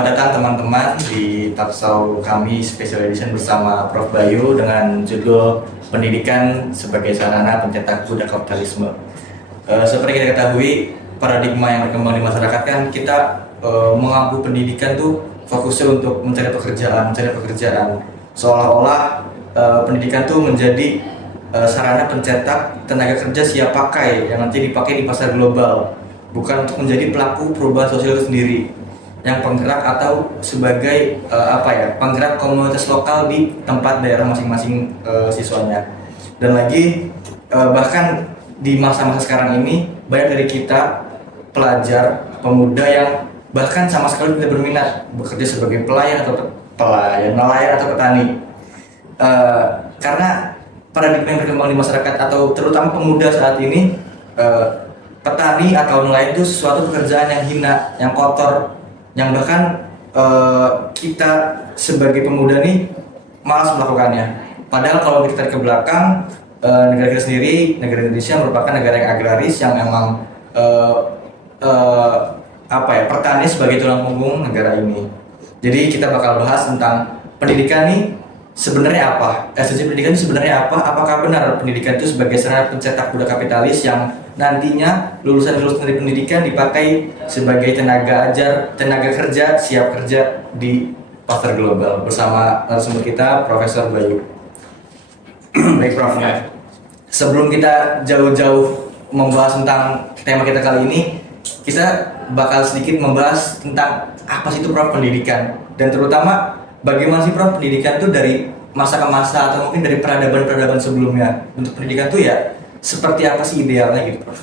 Selamat datang teman-teman di talkshow kami Special Edition bersama Prof. Bayu dengan judul Pendidikan sebagai Sarana Pencetak Budak Kapitalisme. Seperti kita ketahui, paradigma yang berkembang di masyarakat kan kita mengambil pendidikan tuh fokusnya untuk mencari pekerjaan. Seolah-olah pendidikan tuh menjadi sarana pencetak tenaga kerja siap pakai yang nanti dipakai di pasar global, bukan untuk menjadi pelaku perubahan sosial itu sendiri yang penggerak atau sebagai penggerak komunitas lokal di tempat daerah masing-masing siswanya. Dan lagi bahkan di masa-masa sekarang ini banyak dari kita pelajar pemuda yang bahkan sama sekali tidak berminat bekerja sebagai nelayan atau petani, karena paradigma yang berkembang di masyarakat atau terutama pemuda saat ini, petani atau nelayan itu sesuatu pekerjaan yang hina, yang kotor, yang bahkan kita sebagai pemuda nih malas melakukannya. Padahal kalau kita tarik ke belakang, negara kita sendiri, negara Indonesia merupakan negara yang agraris yang memang pertanian sebagai tulang punggung negara ini. Jadi kita bakal bahas tentang pendidikan nih sebenarnya apa? Esensi pendidikan itu sebenarnya apa? Apakah benar pendidikan itu sebagai sarana pencetak budak kapitalis yang nantinya lulusan dari pendidikan dipakai sebagai tenaga kerja siap kerja di pasar global? Bersama narasumber kita Profesor Bayu. Baik Prof. Sebelum kita jauh-jauh membahas tentang tema kita kali ini, kita bakal sedikit membahas tentang apa sih itu Prof pendidikan, dan terutama bagaimana sih Prof pendidikan itu dari masa ke masa atau mungkin dari peradaban sebelumnya. Untuk pendidikan tuh ya seperti apa sih idealnya gitu Prof?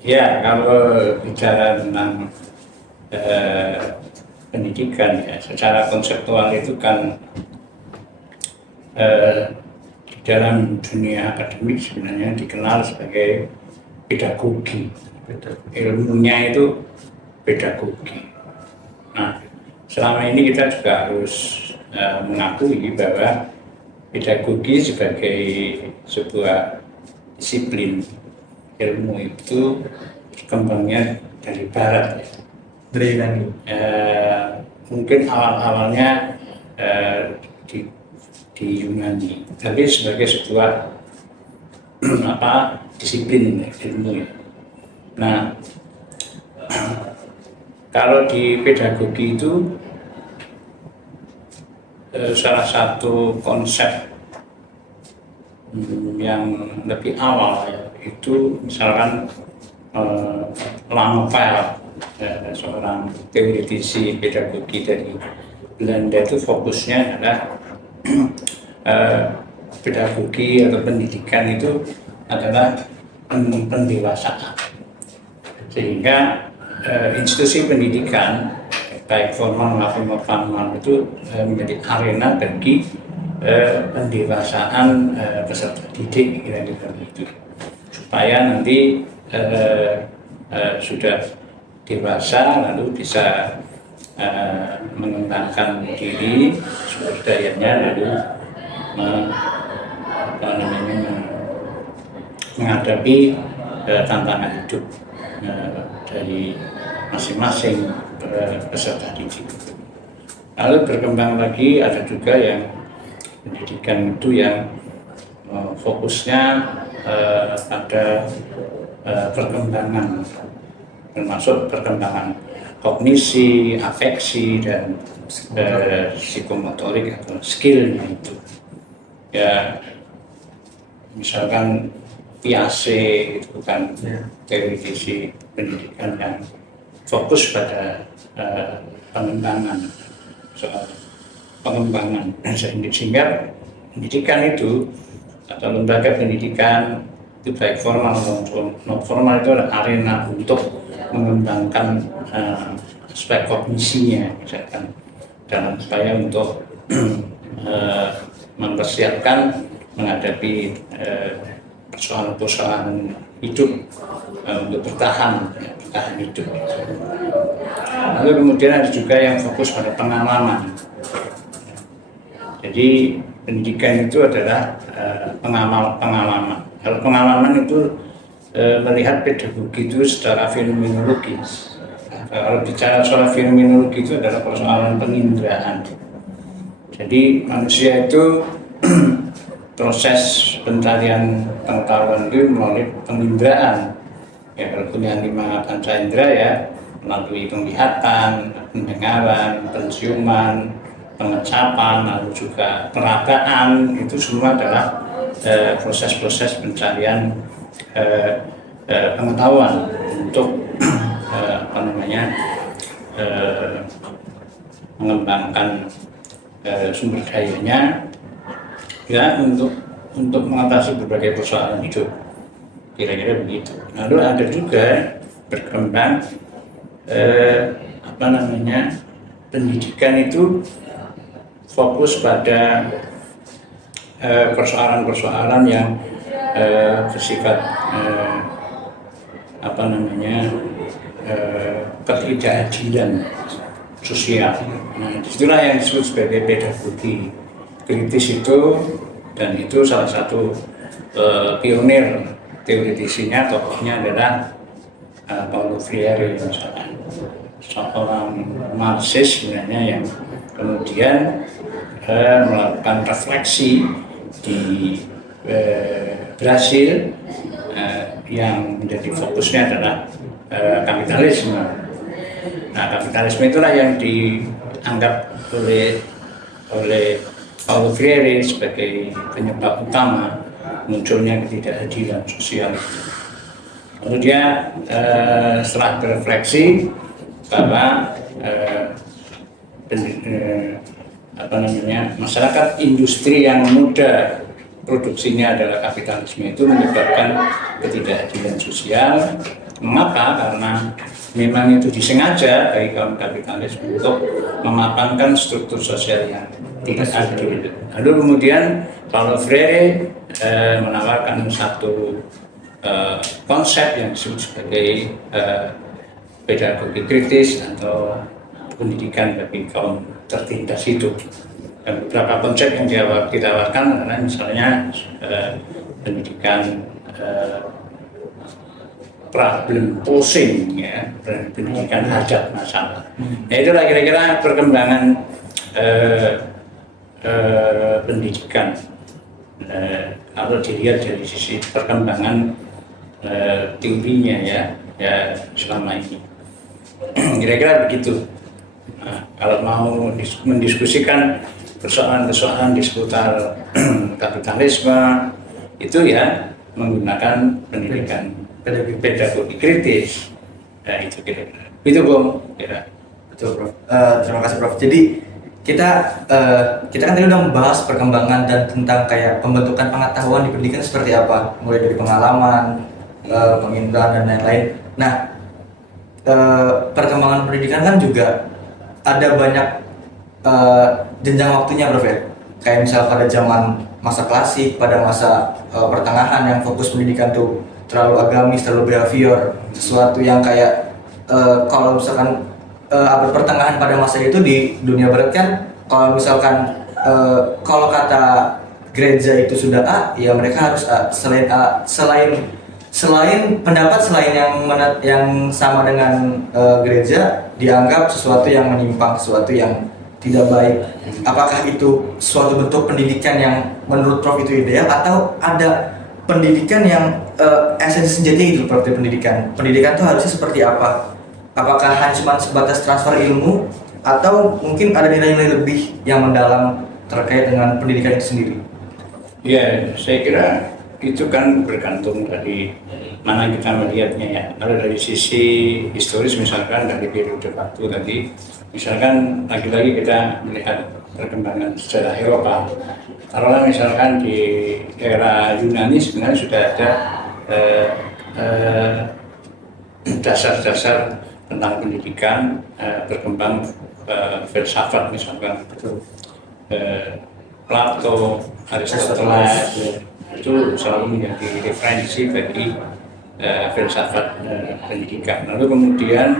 Ya, kalau bicara tentang pendidikan ya, secara konseptual itu kan di dalam dunia akademik sebenarnya dikenal sebagai pedagogi. Ilmunya itu pedagogi. Nah, selama ini kita juga harus mengakui bahwa pedagogi sebagai sebuah disiplin ilmu itu kembangnya dari barat ya. Dari Yunani. Mungkin awal-awalnya di Yunani, tapi sebagai sebuah disiplin ilmu ya. Nah, kalau di pedagogi itu salah satu konsep yang lebih awal ya, itu misalkan Langeveld, seorang teoretisi pedagogi dari Belanda, itu fokusnya adalah pedagogi atau pendidikan itu adalah pendewasaan, sehingga institusi pendidikan baik formal maupun non formal itu menjadi arena bagi pendewasaan peserta didik kira-kira itu, supaya nanti sudah dewasa lalu bisa mengembangkan diri sumber dayanya, lalu menghadapi tantangan hidup dari masing-masing peserta didik. Lalu berkembang lagi ada juga yang pendidikan itu yang fokusnya pada perkembangan, termasuk perkembangan kognisi, afeksi, dan psikomotorik atau skillnya itu. Ya, misalkan Piaget itu kan teoretisi pendidikan yang fokus pada pengembangan, soal pengembangan, sehingga pendidikan itu atau lembaga pendidikan itu baik formal maupun non formal itu adalah arena untuk mengembangkan aspek kognisinya, misalkan dalam upaya untuk mempersiapkan menghadapi persoalan-persoalan hidup, untuk bertahan hidup. Lalu kemudian ada juga yang fokus pada pengalaman. Jadi pendidikan itu adalah pengalaman. Kalau pengalaman itu melihat pedagogi itu secara fenomenologis. kalau bicara soal fenomenologi itu adalah persoalan penginderaan. Jadi manusia itu proses pencarian pengetahuan itu melalui penginderaan. Ya, kalau punya 5 panca indera ya, melalui penglihatan, pendengaran, penciuman, pengecapan, lalu juga peragaan, itu semua adalah proses-proses pencarian pengetahuan untuk mengembangkan sumber dayanya ya untuk mengatasi berbagai persoalan hidup, kira-kira begitu. Lalu ada juga berkembang pendidikan itu fokus pada persoalan-persoalan yang bersifat ketidakadilan sosial. Nah, disitulah yang disebut sebagai pedagogi kritis itu, dan itu salah satu pionir teoretisinya, tokohnya adalah Paulo Freire, misalkan seorang Marxis sebenarnya yang kemudian melakukan refleksi di Brasil yang menjadi fokusnya adalah kapitalisme. Nah, kapitalisme itulah yang dianggap oleh Paulo Freire sebagai penyebab utama munculnya ketidakadilan sosial. Lalu dia setelah berefleksi bahwa masyarakat industri yang mudah produksinya adalah kapitalisme itu menyebabkan ketidakadilan sosial. Mengapa? Karena memang itu disengaja bagi kaum kapitalis untuk memapankan struktur sosial yang tidak adil. Lalu kemudian Paulo Freire menawarkan satu konsep yang disebut sebagai pedagogi kritis atau pendidikan bagi kaum tertindas itu. Dan beberapa konsep yang ditawarkan adalah misalnya pendidikan problem posing, ya, pendidikan hadap masalah. Nah, itulah kira-kira perkembangan pendidikan. Kalau dilihat dari sisi perkembangan teorinya ya selama ini, kira-kira begitu. Nah, kalau mau mendiskusikan persoalan-persoalan di seputar kapitalisme itu ya menggunakan pendidikan pedagogi kritis. Nah, itu kira-kira. Itu Bung, kira. Betul, Prof. Terima kasih, Prof. Jadi kita kan tadi udah membahas perkembangan dan tentang kayak pembentukan pengetahuan di pendidikan seperti apa, mulai dari pengalaman, penginderaan dan lain-lain. Nah, perkembangan pendidikan kan juga ada banyak jenjang waktunya, Prof. Ya? Kayak misal pada zaman masa klasik, pada masa pertengahan yang fokus pendidikan tuh terlalu agamis, terlalu behavior, sesuatu yang kayak kalau misalkan abad pertengahan pada masa itu di dunia barat kan, kalau misalkan kalau kata gereja itu sudah A, ya mereka harus A. Selain A, selain pendapat selain yang sama dengan gereja dianggap sesuatu yang menyimpang, sesuatu yang tidak baik. Apakah itu suatu bentuk pendidikan yang menurut Prof itu ideal, atau ada pendidikan yang esensi sejatinya itu, Prof? Pendidikan itu harusnya seperti apa? Apakah hanya cuma sebatas transfer ilmu, atau mungkin ada nilai-nilai lebih yang mendalam terkait dengan pendidikan itu sendiri? Ya, saya kira itu kan bergantung dari mana kita melihatnya ya. Kalau dari sisi historis misalkan dari periode waktu tadi, misalkan lagi-lagi kita melihat perkembangan sejarah Eropa. Taruhlah misalkan di era Yunani sebenarnya sudah ada dasar-dasar tentang pendidikan, berkembang filsafat misalkan Plato, Aristoteles itu selalu menjadi referensi bagi filsafat pendidikan. Lalu kemudian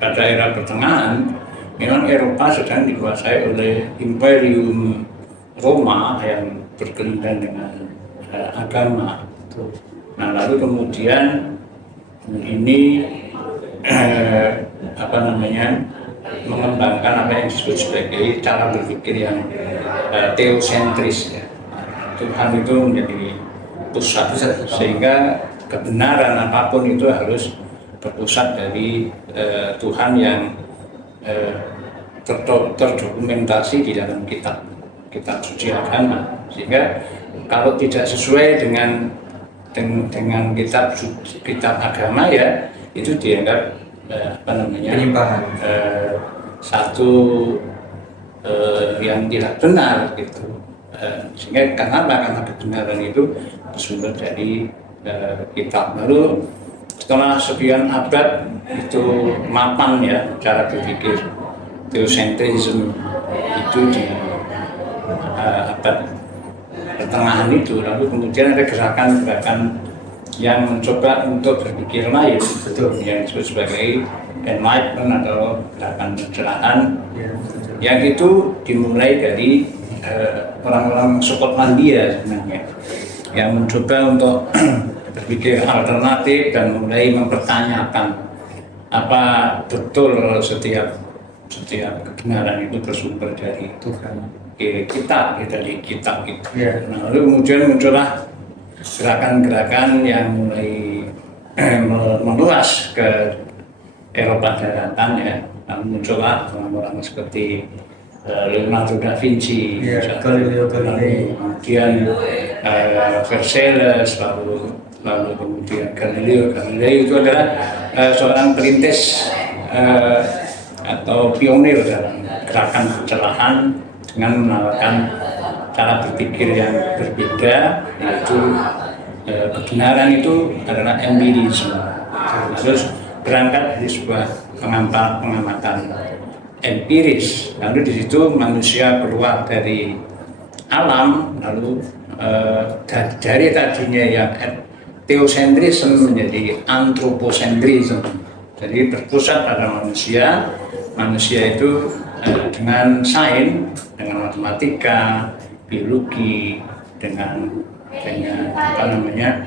pada era pertengahan memang Eropa sedang dikuasai oleh Imperium Roma yang berkelindan dengan agama. Nah, lalu kemudian ini apa namanya mengembangkan apa yang disebut sebagai cara berpikir yang teosentris ya. Tuhan itu menjadi pusat, sehingga kebenaran apapun itu harus berpusat dari Tuhan yang terdokumentasi di dalam kitab suci agama. Sehingga kalau tidak sesuai dengan kitab agama ya itu dianggap apa namanya Penyimpangan. satu yang tidak benar gitu. Sehingga karena kebenaran itu bersumber dari kitab. Lalu setelah sekian abad itu mapan ya cara berpikir teosentrisme itu di abad pertengahan itu. Lalu kemudian ada gerakan-gerakan yang mencoba untuk berpikir lain, Betul. yang disebut sebagai enlightenment atau gerakan pencerahan, Ya. yang itu dimulai dari orang-orang Skotlandia sebenarnya, yang mencoba untuk berpikir alternatif dan mulai mempertanyakan apa betul setiap kebenaran itu bersumber dari Tuhan. kitab dari kitab itu. Ya. Nah, lalu kemudian muncullah gerakan-gerakan yang mulai meluas ke Eropa daratan ya. Lalu muncullah orang-orang seperti Leonardo da Vinci, Ya, misalnya. Galileo Galilei. Kemudian Versailles, lalu kemudian Galileo Galilei itu adalah seorang perintis atau pionir dalam gerakan pencerahan dengan menawarkan cara berpikir yang berbeda, yaitu kebenaran itu adalah empirisme. Terus berangkat dari sebuah pengamatan empiris, lalu di situ manusia keluar dari alam, lalu dari tadinya yang teosentrisme menjadi antroposentrisme. Jadi berpusat pada manusia itu dengan sains, dengan matematika, biologi, dengan apa namanya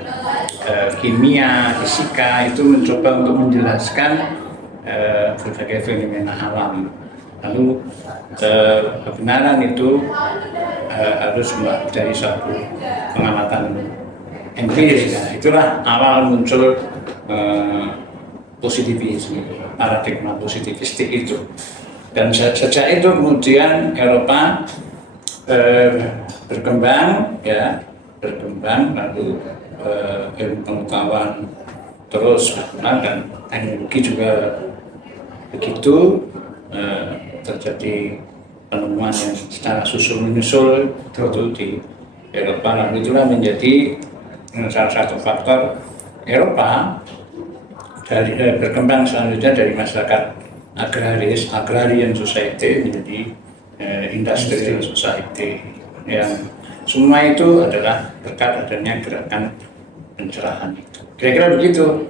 kimia, fisika, itu mencoba untuk menjelaskan berbagai fenomena alam. Lalu kebenaran itu harus dari suatu pengamatan empiris. Nah, itulah awal muncul positivisme, paradigma positivistik itu. Dan sejak itu kemudian Eropa berkembang lalu ilmu pengetahuan terus berkembang dan teknologi juga begitu, terjadi penemuan yang secara susul menyusul itu di Eropa. Lalu itulah menjadi salah satu faktor Eropa dari berkembang selanjutnya dari masyarakat agrarian society menjadi industrial society, yang semua itu adalah berkat adanya gerakan pencerahan itu. Kira-kira begitu,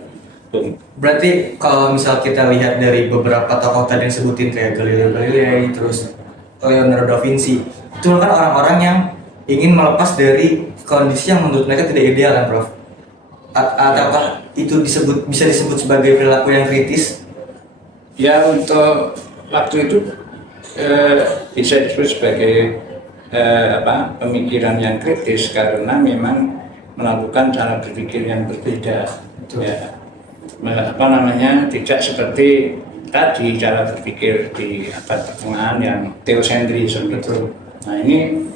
Bung. Berarti kalau misal kita lihat dari beberapa tokoh tadi yang sebutin kayak Galileo Galilei, terus Leonardo da Vinci, itu kan orang-orang yang ingin melepas dari kondisi yang menurut mereka tidak ideal kan, Prof? Apakah itu bisa disebut sebagai perilaku yang kritis? Ya, untuk waktu itu bisa disebut sebagai pemikiran yang kritis karena memang melakukan cara berpikir yang berbeda. Ya, tidak seperti tadi cara berpikir di abad pertengahan yang teosentrisme itu. Nah, ini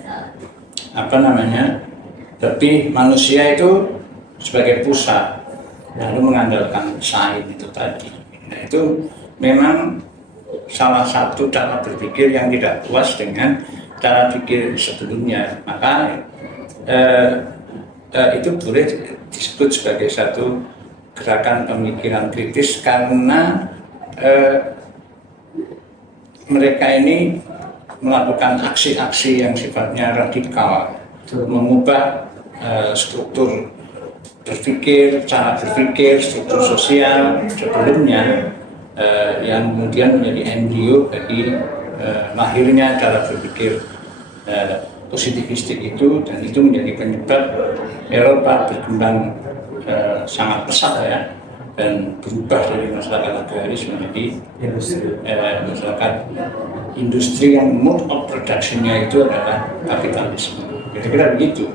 tapi manusia itu sebagai pusat, lalu mengandalkan sains itu tadi. Nah, itu memang salah satu cara berpikir yang tidak puas dengan cara pikir sebelumnya. Maka itu boleh disebut sebagai satu gerakan pemikiran kritis karena mereka ini melakukan aksi-aksi yang sifatnya radikal, mengubah struktur berpikir, cara berpikir, struktur sosial sebelumnya, yang kemudian menjadi embrio bagi lahirnya cara berpikir positivistik itu, dan itu menjadi penyebab Eropa berkembang sangat pesat ya, dan berubah dari masyarakat agraris menjadi Industri. masyarakat industri yang mode of production-nya itu adalah kapitalisme. Kira-kira begitu.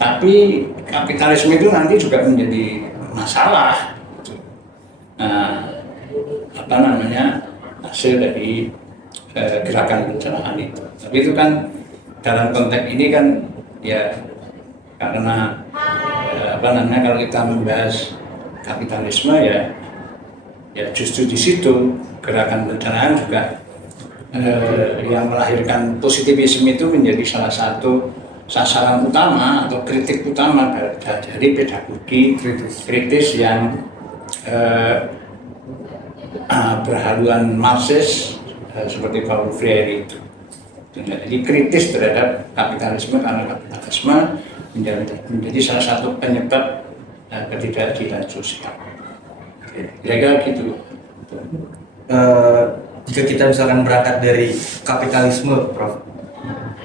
Tapi kapitalisme itu nanti juga menjadi masalah. Nah, apa namanya, hasil dari gerakan pencerahan itu. Tapi itu kan dalam konteks ini kan ya karena apa namanya, kalau kita membahas kapitalisme ya justru di situ gerakan pencerahan juga yang melahirkan positivisme itu menjadi salah satu sasaran utama atau kritik utama dari pedagogi kritis yang berhaluan Marxis seperti Paulo Freire itu. Jadi kritis terhadap kapitalisme karena kapitalisme menjadi salah satu penyebab ketidakadilan sosial. Kira-kira gitu. Jika kita misalkan berangkat dari kapitalisme, Prof,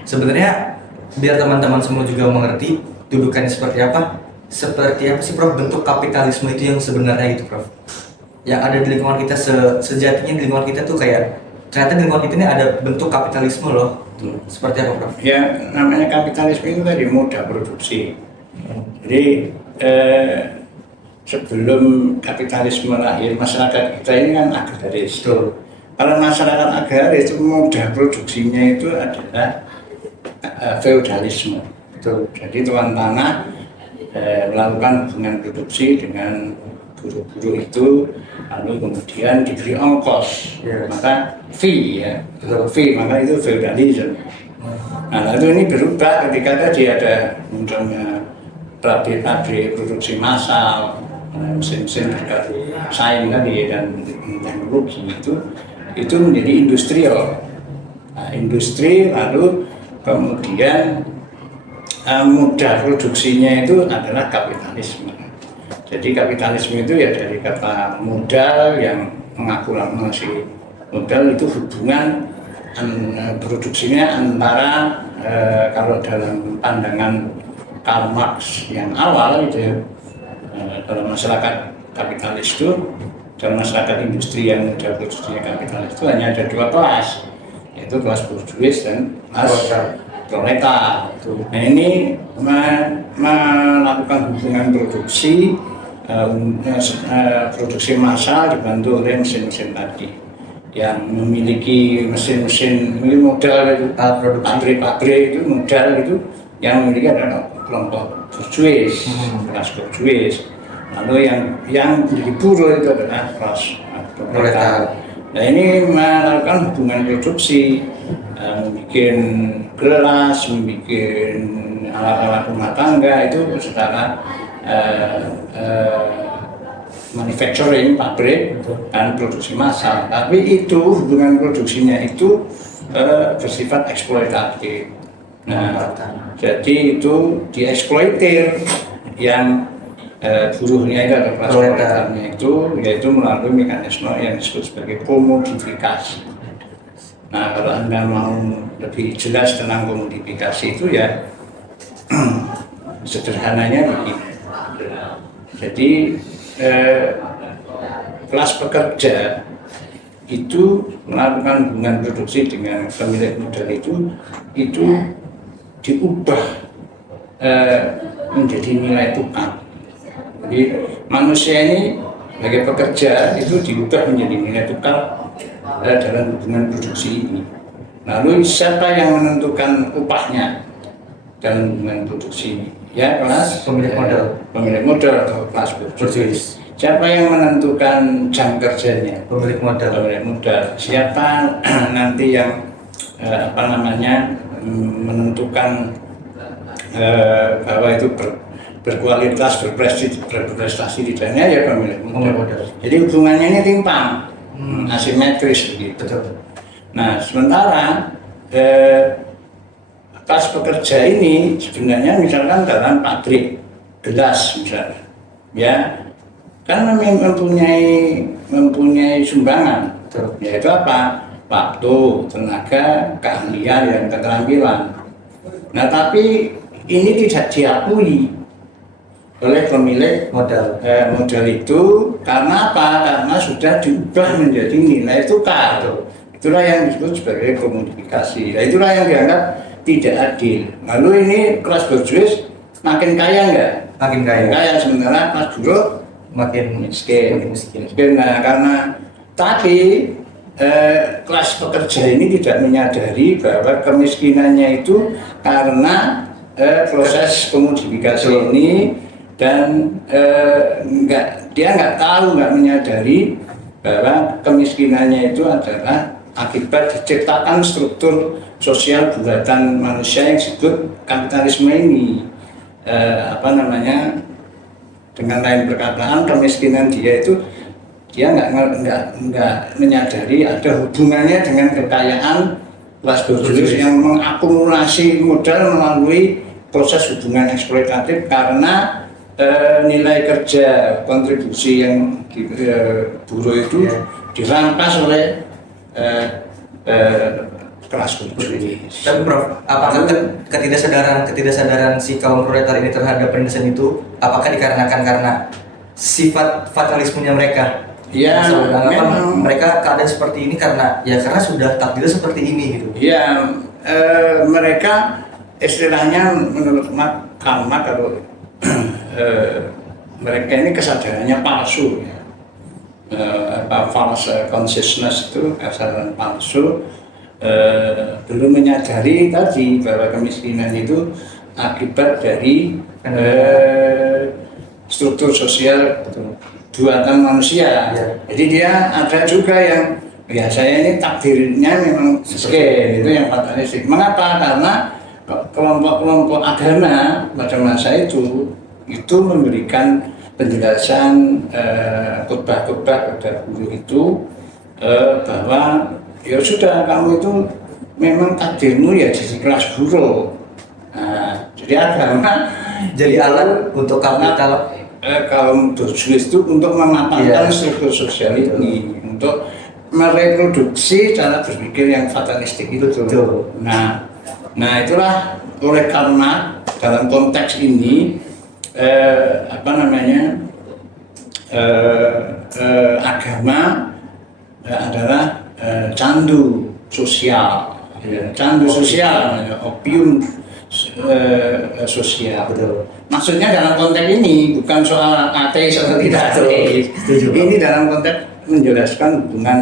sebenarnya biar teman-teman semua juga mengerti dudukannya seperti apa sih, Prof, bentuk kapitalisme itu yang sebenarnya itu, Prof, yang ada di lingkungan kita, sejatinya di lingkungan kita tuh kayak ternyata di lingkungan kita ini ada bentuk kapitalisme loh. Seperti apa, Prof? Ya, namanya kapitalisme itu tadi moda produksi. Jadi sebelum kapitalisme lahir, masyarakat kita ini kan agraris. Betul. Kalau masyarakat agraris itu moda produksinya itu adalah feodalisme. Betul. Jadi tuan tanah melakukan hubungan produksi dengan buruh-buruh itu, lalu kemudian diberi ongkos, maka fee ya, fee, maka itu feudalism. Nah, lalu ini berubah ketika tadi ada munculnya pabrik-pabrik produksi massal, mesin-mesin saing tadi dan teknologi itu menjadi industrial. Nah, industri, lalu kemudian moda produksinya itu adalah kapitalisme. Jadi kapitalisme itu ya dari kata modal yang mengakumulasi modal, itu hubungan produksinya antara kalau dalam pandangan Karl Marx yang awal itu dalam masyarakat kapitalis itu, dalam masyarakat industri yang modal produksinya kapitalis itu hanya ada dua kelas, yaitu kelas borjuis dan kelas proletar. Nah, ini melakukan hubungan produksi produksi massal dibantu oleh mesin-mesin tadi yang memiliki mesin-mesin modal itu, pabrik-pabrik itu modal itu yang memiliki adalah kelompok borjuis, kelas borjuis. Lalu yang menjadi buruh itu adalah kelas proletar. Nah, ini melakukan hubungan produksi, membuat gelas, membuat alat-alat rumah tangga itu secara manufacturing, pabrik dan produksi massal. Tapi itu hubungan produksinya itu bersifat eksploitatif. Nah, jadi itu dieksploitir yang buruhnya itu atau kelas proletarnya itu, yaitu melalui mekanisme yang disebut sebagai komodifikasi. Nah, kalau Anda mau lebih jelas tentang komodifikasi itu ya sederhananya begini. Jadi kelas pekerja itu melakukan hubungan produksi dengan pemilik modal itu diubah menjadi nilai tukar. Jadi manusia ini sebagai pekerja itu diubah menjadi nilai tukar dalam hubungan produksi ini. Lalu siapa yang menentukan upahnya dalam hubungan produksi ini? Ya, kelas pemilik modal atau kelas borjuis. Siapa yang menentukan jam kerjanya? Pemilik modal. Siapa nanti yang menentukan bahwa itu berkualitas, berprestasi di dalamnya, ya pemilik modal. Jadi hubungannya ini timpang, asimetris begitu. Nah, sementara kelas pekerja ini sebenarnya misalkan dalam pabrik gelas misalnya, ya kan mempunyai sumbangan, yaitu apa? Waktu, tenaga, keahlian, dan keterampilan. Nah, tapi ini tidak diakui oleh pemilik Modal. modal itu. Karena apa? Karena sudah diubah menjadi nilai tukar. Itulah yang disebut sebagai komodifikasi. Nah, itulah yang dianggap tidak adil. Lalu ini kelas borjuis makin kaya enggak? Makin kaya. Kaya, sementara kelas buruh Makin miskin. miskin. Nah, karena tapi kelas pekerja ini tidak menyadari bahwa kemiskinannya itu karena proses komodifikasi ini, dan dia nggak tahu, nggak menyadari bahwa kemiskinannya itu adalah akibat diciptakan struktur sosial buatan manusia yang disebut kapitalisme ini. Dengan lain perkataan, kemiskinan dia itu dia nggak menyadari ada hubungannya dengan kekayaan kelas borjuis yang mengakumulasi modal melalui proses hubungan eksploitatif, karena nilai kerja kontribusi yang buruh itu dirampas oleh kelas borjuis. Tapi Prof, apakah ketidaksadaran si kaum proletar ini terhadap penindasan itu, apakah dikarenakan karena sifat fatalismenya mereka? Ya, memang mereka keadaan seperti ini karena sudah takdirnya seperti ini gitu. Ya, mereka istilahnya menurut Karl Marx, kalau mereka ini kesadarannya palsu, ya. False consciousness itu kesadaran palsu. Belum menyadari tadi bahwa kemiskinan itu akibat dari struktur sosial buatan manusia. Ya. Jadi dia ada juga yang saya ini takdirnya memang miskin, itu yang fatalistik. Mengapa? Karena kelompok-kelompok agama pada masa itu memberikan penjelasan khotbah-khotbah kepada buruh itu bahwa ya sudah, kamu itu memang takdirmu ya di kelas buruh. Nah, jadi agama jadi alat untuk kapital kaum borjuis itu untuk mematangkan struktur sosial ini, untuk mereproduksi cara berpikir yang fatalistik itu. Nah itulah oleh karena dalam konteks ini agama adalah candu sosial, opium sosial. Betul. Maksudnya dalam konteks ini bukan soal ateis atau tidak ateis. Ini dalam konteks menjelaskan hubungan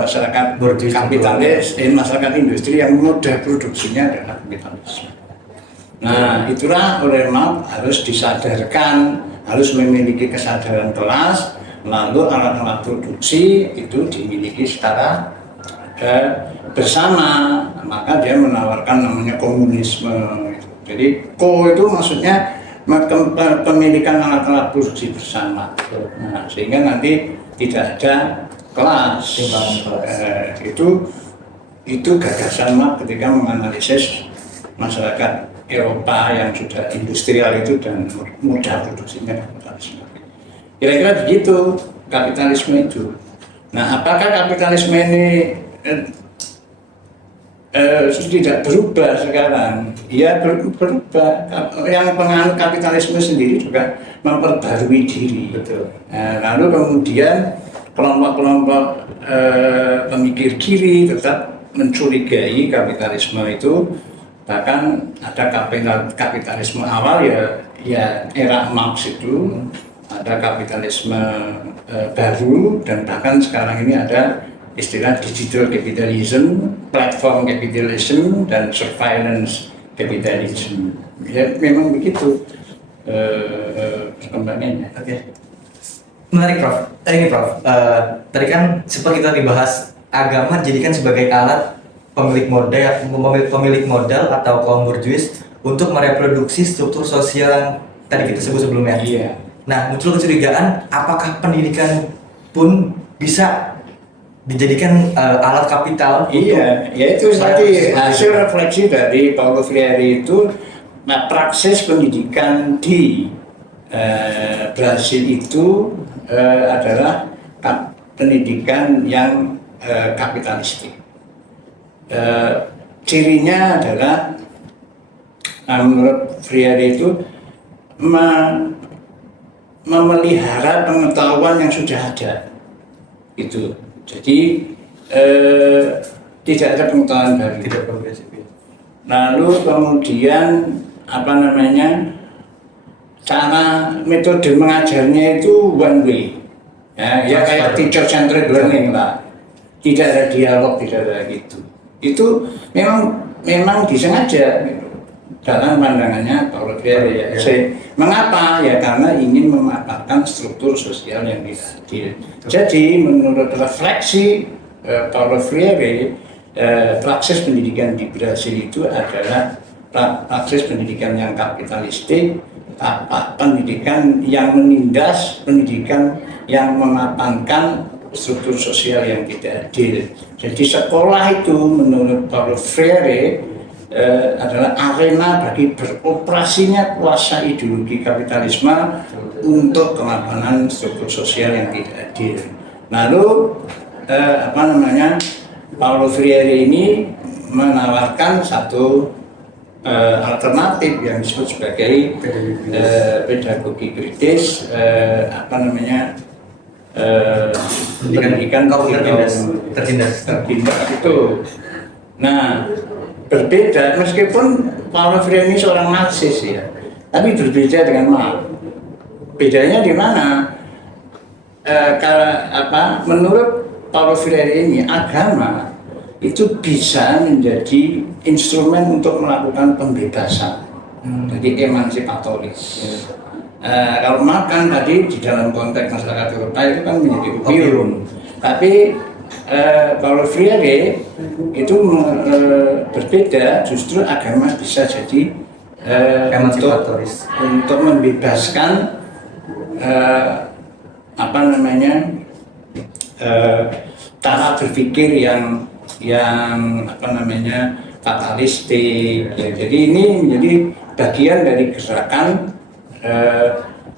masyarakat kapitalis dan masyarakat industri yang moda produksinya adalah kapitalisme. Nah, itulah oleh Marx harus disadarkan, harus memiliki kesadaran kelas, lalu alat-alat produksi itu dimiliki secara bersama. Maka dia menawarkan namanya komunisme. Jadi itu maksudnya pemilikan alat-alat produksi bersama. Nah, sehingga nanti tidak ada kelas. Itu gagasan Marx ketika menganalisis masyarakat Eropa yang sudah industrial itu dan modal produksinya kapitalisme. Kira-kira begitu kapitalisme itu. Nah, apakah kapitalisme ini tidak berubah sekarang? Ya berubah. Yang penganut kapitalisme sendiri juga memperbarui diri. Betul. Lalu kemudian kelompok-kelompok pemikir kiri tetap mencurigai kapitalisme itu. Bahkan ada kapitalisme awal ya era Marx itu, ada kapitalisme baru, dan bahkan sekarang ini ada istilah digital capitalism, platform capitalism, dan surveillance capitalism. Ya memang begitu perkembangannya. Oke. Menarik Prof. Ini Prof. Tadi kan seperti kita dibahas, agama dijadikan sebagai alat pemilik modal atau kaum borjuis untuk mereproduksi struktur sosial yang tadi kita sebut sebelumnya. Iya. Nah, muncul kecurigaan, apakah pendidikan pun bisa dijadikan alat kapital? Iya, ya itu tadi hasil refleksi dari Paulo Freire itu. Nah, praksis pendidikan di Brasil itu adalah pendidikan yang kapitalistik. Cirinya adalah menurut Freire itu memelihara pengetahuan yang sudah ada. Itu. Jadi tidak ada pengetahuan baru. Tidak progresif. Lalu kemudian apa namanya, cara metode mengajarnya itu one way, ya kayak teacher centered learning lah, tidak ada dialog, tidak ada gitu. Itu memang disengaja gitu, dalam pandangannya Paulo Freire ya. Mengapa? Ya karena ingin mematahkan struktur sosial yang tidak adil. Jadi menurut refleksi Paulo Freire, praksis pendidikan di Brasil itu adalah praksis pendidikan yang kapitalistik, pendidikan yang menindas, pendidikan yang memapankan struktur sosial yang tidak adil. Jadi sekolah itu menurut Paulo Freire adalah arena bagi beroperasinya kuasa ideologi kapitalisme untuk kemapanan struktur sosial yang tidak adil. Lalu Paulo Freire ini menawarkan satu alternatif yang disebut sebagai pedagogi kritis, pendidikan tertindas itu. Nah, berbeda meskipun Paulo Freire ini seorang Marxis ya, tapi berbeda dengan Marx. Bedanya di mana? Menurut Paulo Freire ini agama itu bisa menjadi instrumen untuk melakukan pembebasan, jadi emansipatoris. Kalau makan tadi di dalam konteks masyarakat Eropa itu kan menjadi opium, tapi Paulo Freire itu berbeda, justru agama bisa jadi emansipatoris untuk membebaskan cara berpikir yang fatalistik ya. Jadi ini menjadi bagian dari gerakan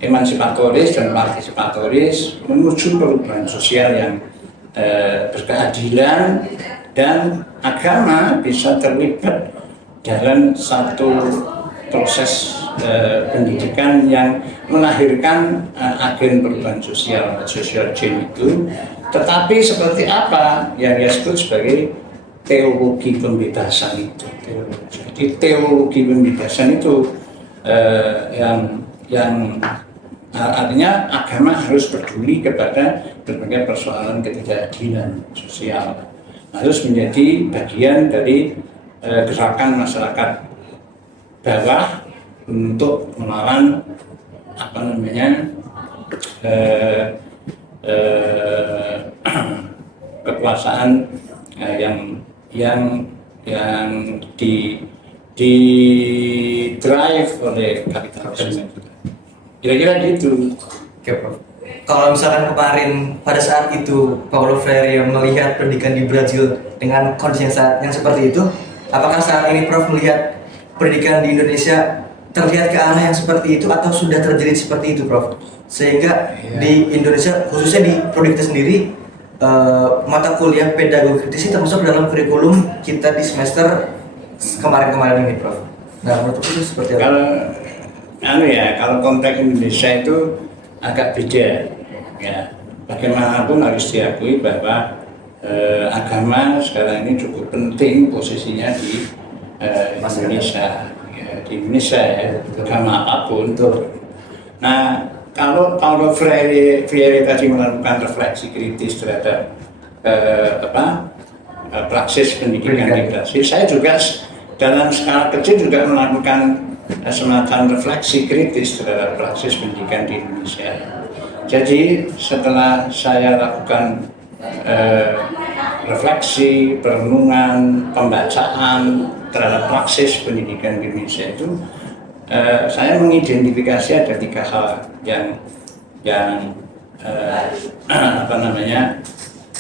emansipatoris dan partisipatoris menuju perubahan sosial yang berkeadilan, dan agama bisa terlibat dalam satu proses pendidikan yang melahirkan agen perubahan sosial, social change itu. Tetapi seperti apa yang dia sebut sebagai teologi pembebasan itu. Jadi teologi pembebasan itu yang artinya agama harus peduli kepada berbagai persoalan ketidakadilan sosial, harus menjadi bagian dari gerakan masyarakat bawah untuk melawan kekuasaan yang di drive oleh kapitalisme. Kira-kira gitu. Oke, Prof. Kalau misalkan kemarin pada saat itu Paulo Freire melihat pendidikan di Brazil dengan kondisi yang seperti itu, apakah saat ini Prof melihat pendidikan di Indonesia terlihat ke arah yang seperti itu atau sudah terjadi seperti itu, Prof? Sehingga di Indonesia, khususnya di prodi kita sendiri, mata kuliah pedagogi kritis termasuk dalam kurikulum kita di semester kemarin-kemarin ini, Prof. Nah, menurut itu seperti apa? Kalau konteks Indonesia itu agak beda. Ya, bagaimanapun harus diakui bahwa agama sekarang ini cukup penting posisinya di Indonesia. Ya, di Indonesia ya, agama apapun. Nah, kalau Paulo Freire tadi melakukan refleksi kritis terhadap praksis pendidikan di Brasil, saya juga dalam skala kecil juga melakukan semacam refleksi kritis terhadap praksis pendidikan di Indonesia. Jadi setelah saya lakukan refleksi, perenungan, pembacaan terhadap praksis pendidikan di Indonesia itu, saya mengidentifikasi ada 3 hal yang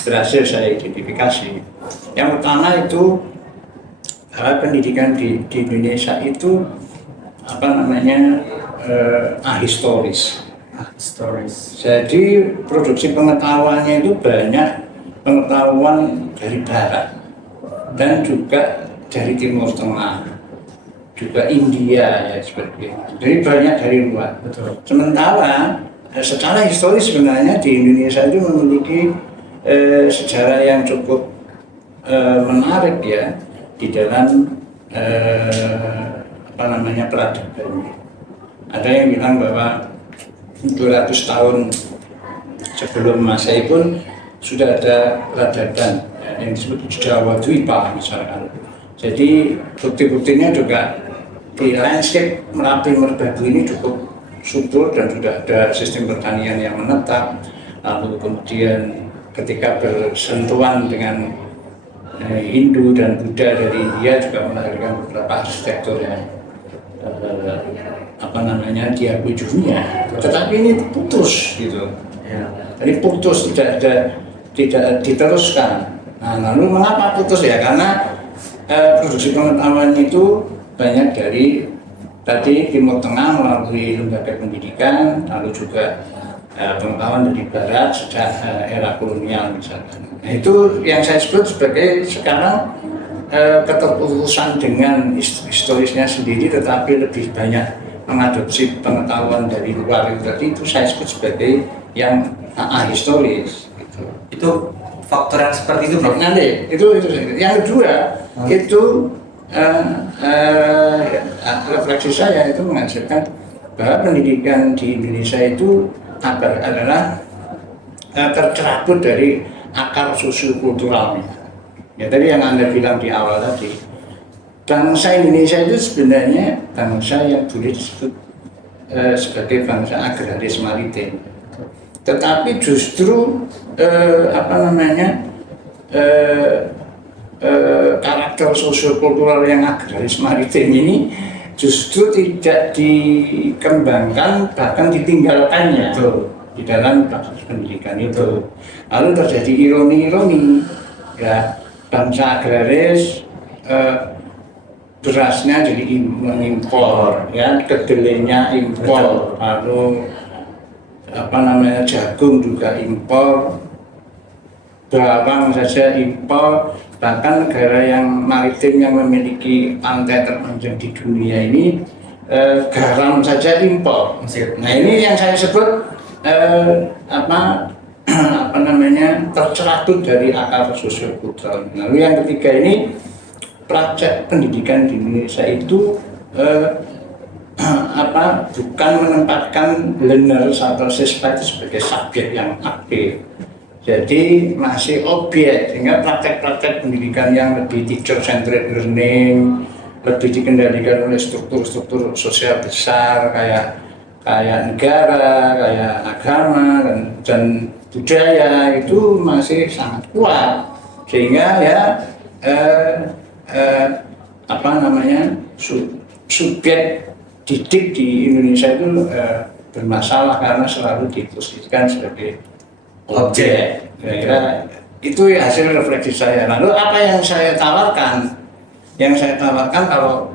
berhasil saya identifikasi. Yang pertama itu pendidikan di Indonesia itu ahistoris. Jadi produksi pengetahuannya itu banyak pengetahuan dari barat dan juga dari Timur Tengah. juga India ya seperti itu. Jadi banyak dari luar. Betul. Sementara secara historis sebenarnya di Indonesia itu memiliki sejarah yang cukup menarik ya di dalam peradaban. Ada yang bilang bahwa 200 tahun sebelum Masehi pun sudah ada peradaban ya, yang disebut Jawa Dwipa misalkan. Jadi bukti-buktinya juga di landscape Merapi Merbabu ini cukup subur dan sudah ada sistem pertanian yang menetap. Lalu kemudian ketika bersentuhan dengan Hindu dan Buddha dari India juga melahirkan beberapa arsitektur yang diakui dunia. Tetapi ini putus gitu. Ya. Jadi putus, tidak diteruskan. Nah, lalu mengapa putus ya? Karena produksi pengetahuan itu banyak dari tadi Timur Tengah melalui lembaga pendidikan, lalu juga pengetahuan dari Barat sejak era kolonial misalkan. Nah, itu yang saya sebut sebagai sekarang keterputusan dengan historisnya sendiri, tetapi lebih banyak mengadopsi pengetahuan dari luar itu saya sebut sebagai yang historis. Gitu. Itu faktor yang seperti itu, Prof. Nanti itu yang kedua itu refleksi saya itu menghasilkan bahwa pendidikan di Indonesia itu adalah tercerabut dari akar sosiokulturalnya. Ya tadi yang Anda bilang di awal tadi, bangsa Indonesia itu sebenarnya bangsa yang boleh disebut sebagai bangsa agraris maritim. Tetapi justru karakter sosiokultural yang agraris maritim ini justru tidak dikembangkan, bahkan ditinggalkannya di dalam proses pendidikan itu. Lalu terjadi ironi-ironi, ya bangsa agraris berasnya jadi mengimpor, ya kedelainya impor, lalu jagung juga impor, bawang saja impor, bahkan negara yang maritim yang memiliki pantai terpanjang di dunia ini garam saja impor. Nah ini yang saya sebut tercerabut dari akar sosiokultural. Lalu yang ketiga ini praktek pendidikan di Indonesia itu bukan menempatkan learners atau siswa itu sebagai subjek yang aktif. Jadi masih objek, sehingga praktek-praktek pendidikan yang lebih teacher-centered learning, lebih dikendalikan oleh struktur-struktur sosial besar kayak negara, kayak agama dan budaya itu masih sangat kuat, sehingga ya subjek didik di Indonesia itu bermasalah karena selalu diposisikan sebagai objek. Kira-kira itu hasil refleksi saya. Lalu apa yang saya tawarkan? Yang saya tawarkan kalau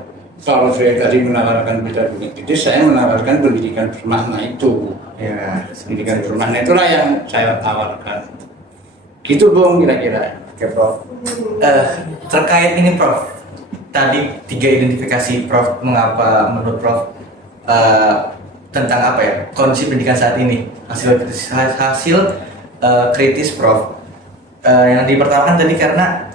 saya tadi menawarkan pedagogik kritis, saya menawarkan pendidikan bermakna itu. Ya, pendidikan bermakna itulah yang saya tawarkan. Gitu Bung kira-kira. Oke, Prof. Terkait ini, Prof. Tadi 3 identifikasi Prof, mengapa menurut Prof tentang apa ya kondisi pendidikan saat ini, hasil kritis Prof. Yang dipertahankan tadi karena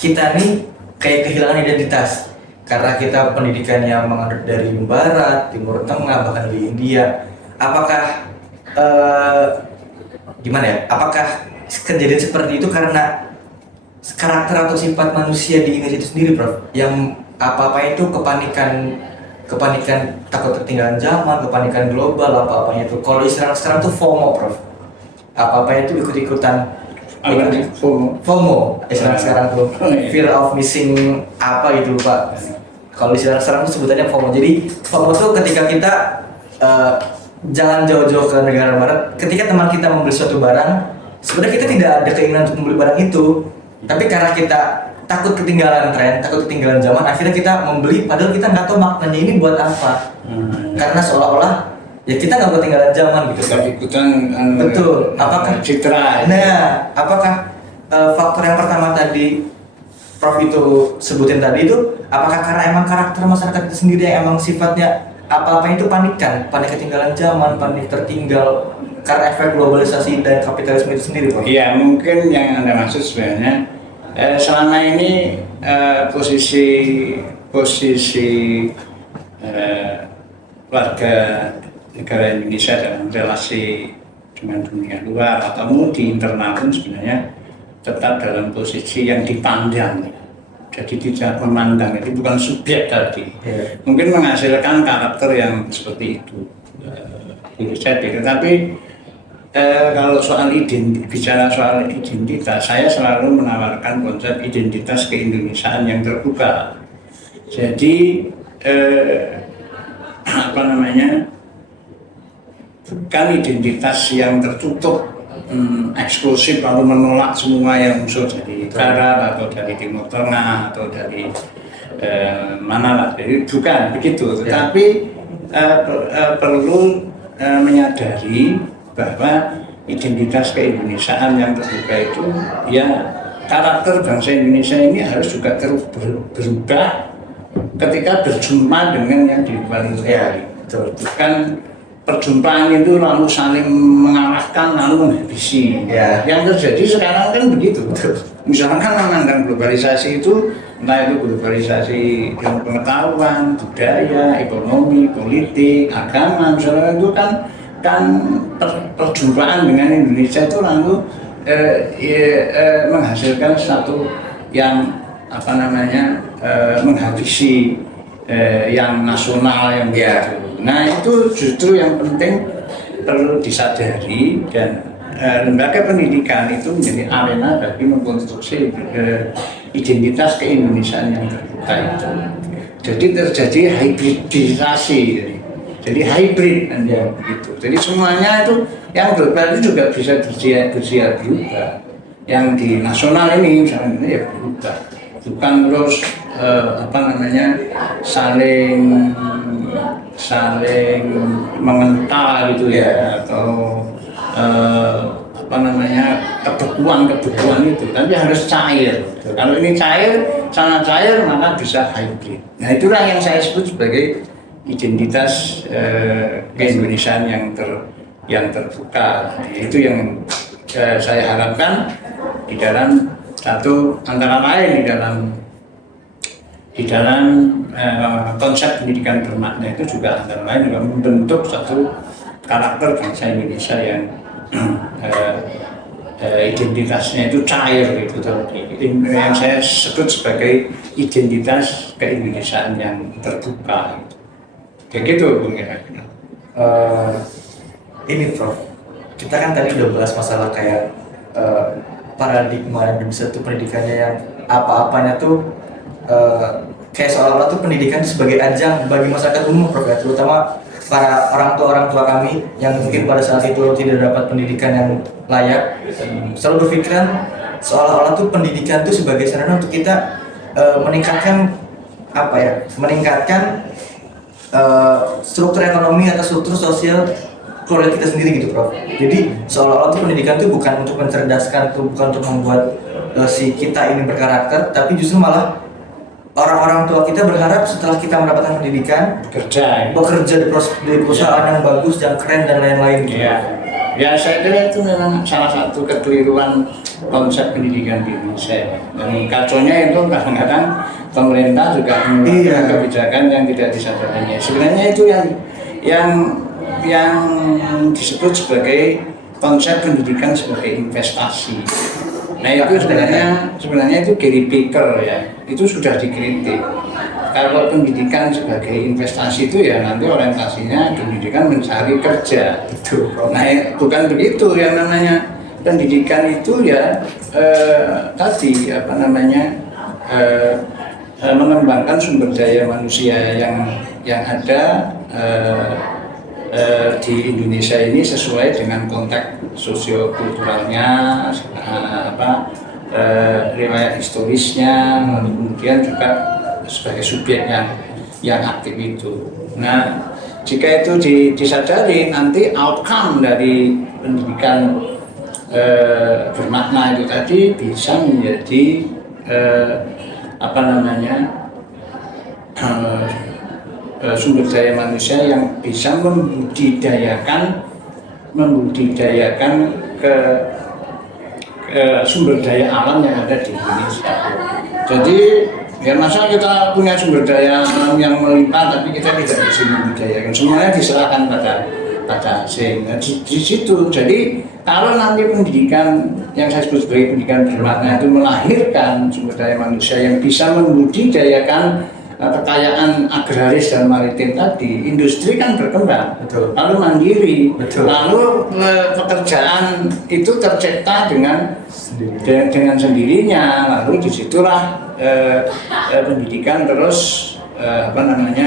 kita nih kayak kehilangan identitas karena kita pendidikan yang mengadop dari Barat, Timur Tengah, bahkan di India. Apakah gimana ya? Apakah kejadian seperti itu karena karakter atau sifat manusia di Indonesia itu sendiri, Prof? Yang apa-apa itu kepanikan takut ketinggalan zaman, kepanikan global, apa-apanya itu. Kalau istilah sekarang tuh FOMO, Prof. Apa-apa itu ikut-ikutan. FOMO istilah sekarang tuh, fear of missing apa itu, Pak. Kalau istilah sekarang tuh sebutannya FOMO. Jadi FOMO tuh ketika kita jangan jauh-jauh ke negara barat. Ketika teman kita membeli suatu barang, sebenarnya kita tidak ada keinginan untuk membeli barang itu, tapi karena kita takut ketinggalan tren, takut ketinggalan zaman, akhirnya kita membeli padahal kita nggak tahu maknanya ini buat apa. Karena seolah-olah ya kita nggak ketinggalan zaman gitu. Ikutan betul. Apakah citra? Nah, apakah faktor yang pertama tadi Prof itu sebutin tadi itu, apakah karena emang karakter masyarakat itu sendiri yang emang sifatnya apa-apa itu panikan, panik ketinggalan zaman, panik tertinggal karena efek globalisasi dan kapitalisme itu sendiri, Prof? Iya, mungkin yang Anda maksud sebenarnya selama ini posisi warga negara Indonesia dalam relasi dengan dunia luar atau di internal pun sebenarnya tetap dalam posisi yang dipandang. Jadi tidak memandang, itu bukan subjek tadi. Mungkin menghasilkan karakter yang seperti itu. Jadi, tapi kalau soal bicara soal identitas, saya selalu menawarkan konsep identitas keindonesiaan yang terbuka. Jadi bukan identitas yang tertutup, eksklusif lalu menolak semua yang muncul dari barat atau dari timur tengah atau dari mana lah. Jadi bukan begitu, tetapi perlu menyadari bahwa identitas keindonesiaan yang terbuka itu, ya karakter bangsa Indonesia ini harus juga terus berubah ketika berjumpa dengan yang di luar itu. Bukan perjumpaan itu lalu saling mengalahkan lalu menghabisi. Yang terjadi sekarang kan begitu. Misalkan memandang globalisasi itu, entah itu globalisasi ilmu pengetahuan, budaya, ekonomi, politik, agama, misalnya itu kan perjumpaan dengan Indonesia itu lalu menghasilkan satu yang menghabisi yang nasional yang begitu. Nah itu justru yang penting perlu disadari, dan lembaga pendidikan itu menjadi arena bagi mengkonstruksi identitas keindonesiaan yang terbuka itu. Jadi terjadi hybridisasi. Jadi hybrid begitu. Jadi semuanya itu yang global itu juga bisa bersiap berubah. Yang di nasional ini misalnya ya berubah. Bukan terus saling mengental gitu ya, atau kebekuan itu, tapi harus cair. Kalau ini cair, sana cair, maka bisa hybrid. Nah itulah yang saya sebut sebagai identitas keindonesiaan yang terbuka. Itu yang saya harapkan di dalam antara lain di dalam konsep pendidikan bermakna itu juga antara lain juga membentuk satu karakter bangsa Indonesia yang identitasnya itu cair gitu. Yang saya sebut sebagai identitas keindonesiaan yang terbuka. Kayak gitu Bung ya. Ini Prof, kita kan tadi udah bahas masalah kayak paradigma Indonesia tuh pendidikannya yang apa-apanya tuh kayak seolah-olah tuh pendidikan sebagai ajang bagi masyarakat umum, Prof, ya, terutama para orang tua kami yang mungkin pada saat itu tidak dapat pendidikan yang layak, selalu berpikiran seolah-olah tuh pendidikan tuh sebagai sarana untuk kita meningkatkan struktur ekonomi atau struktur sosial keluarga kita sendiri gitu, Prof. Jadi seolah-olah tuh pendidikan tuh bukan untuk mencerdaskan, tuh bukan untuk membuat si kita ini berkarakter, tapi justru malah orang-orang tua kita berharap setelah kita mendapatkan pendidikan bekerja di perusahaan yang bagus, yang keren dan lain-lain gitu. Ya saya kira itu memang salah satu kekeliruan konsep pendidikan di Indonesia. Dan kacaunya itu kadang-kadang pemerintah juga mengeluarkan kebijakan yang tidak disadarinya. Sebenarnya itu yang disebut sebagai konsep pendidikan sebagai investasi. Nah itu sebenarnya itu Gary Becker ya, itu sudah dikritik. Kalau pendidikan sebagai investasi itu ya nanti orientasinya pendidikan mencari kerja. Nah bukan begitu, yang namanya pendidikan itu ya mengembangkan sumber daya manusia yang ada di Indonesia ini sesuai dengan konteks sosiokulturalnya, riwayat historisnya, kemudian juga sebagai subjek yang aktif itu. Nah, jika itu disadari, nanti outcome dari pendidikan bermakna itu tadi bisa menjadi apa namanya sumber daya manusia yang bisa membudidayakan ke sumber daya alam yang ada di Indonesia. Jadi ya masa kita punya sumber daya alam yang melimpah tapi kita tidak bisa membudidayakan, semuanya diserahkan pada asing. Nah, di situ jadi kalau nanti pendidikan yang saya sebut sebagai pendidikan bermakna itu melahirkan sumber daya manusia yang bisa membudidayakan kekayaan agraris dan maritim tadi, industri kan berkembang, Betul. lalu mandiri, Betul. lalu pekerjaan itu tercipta dengan sendirinya, lalu disitulah pendidikan terus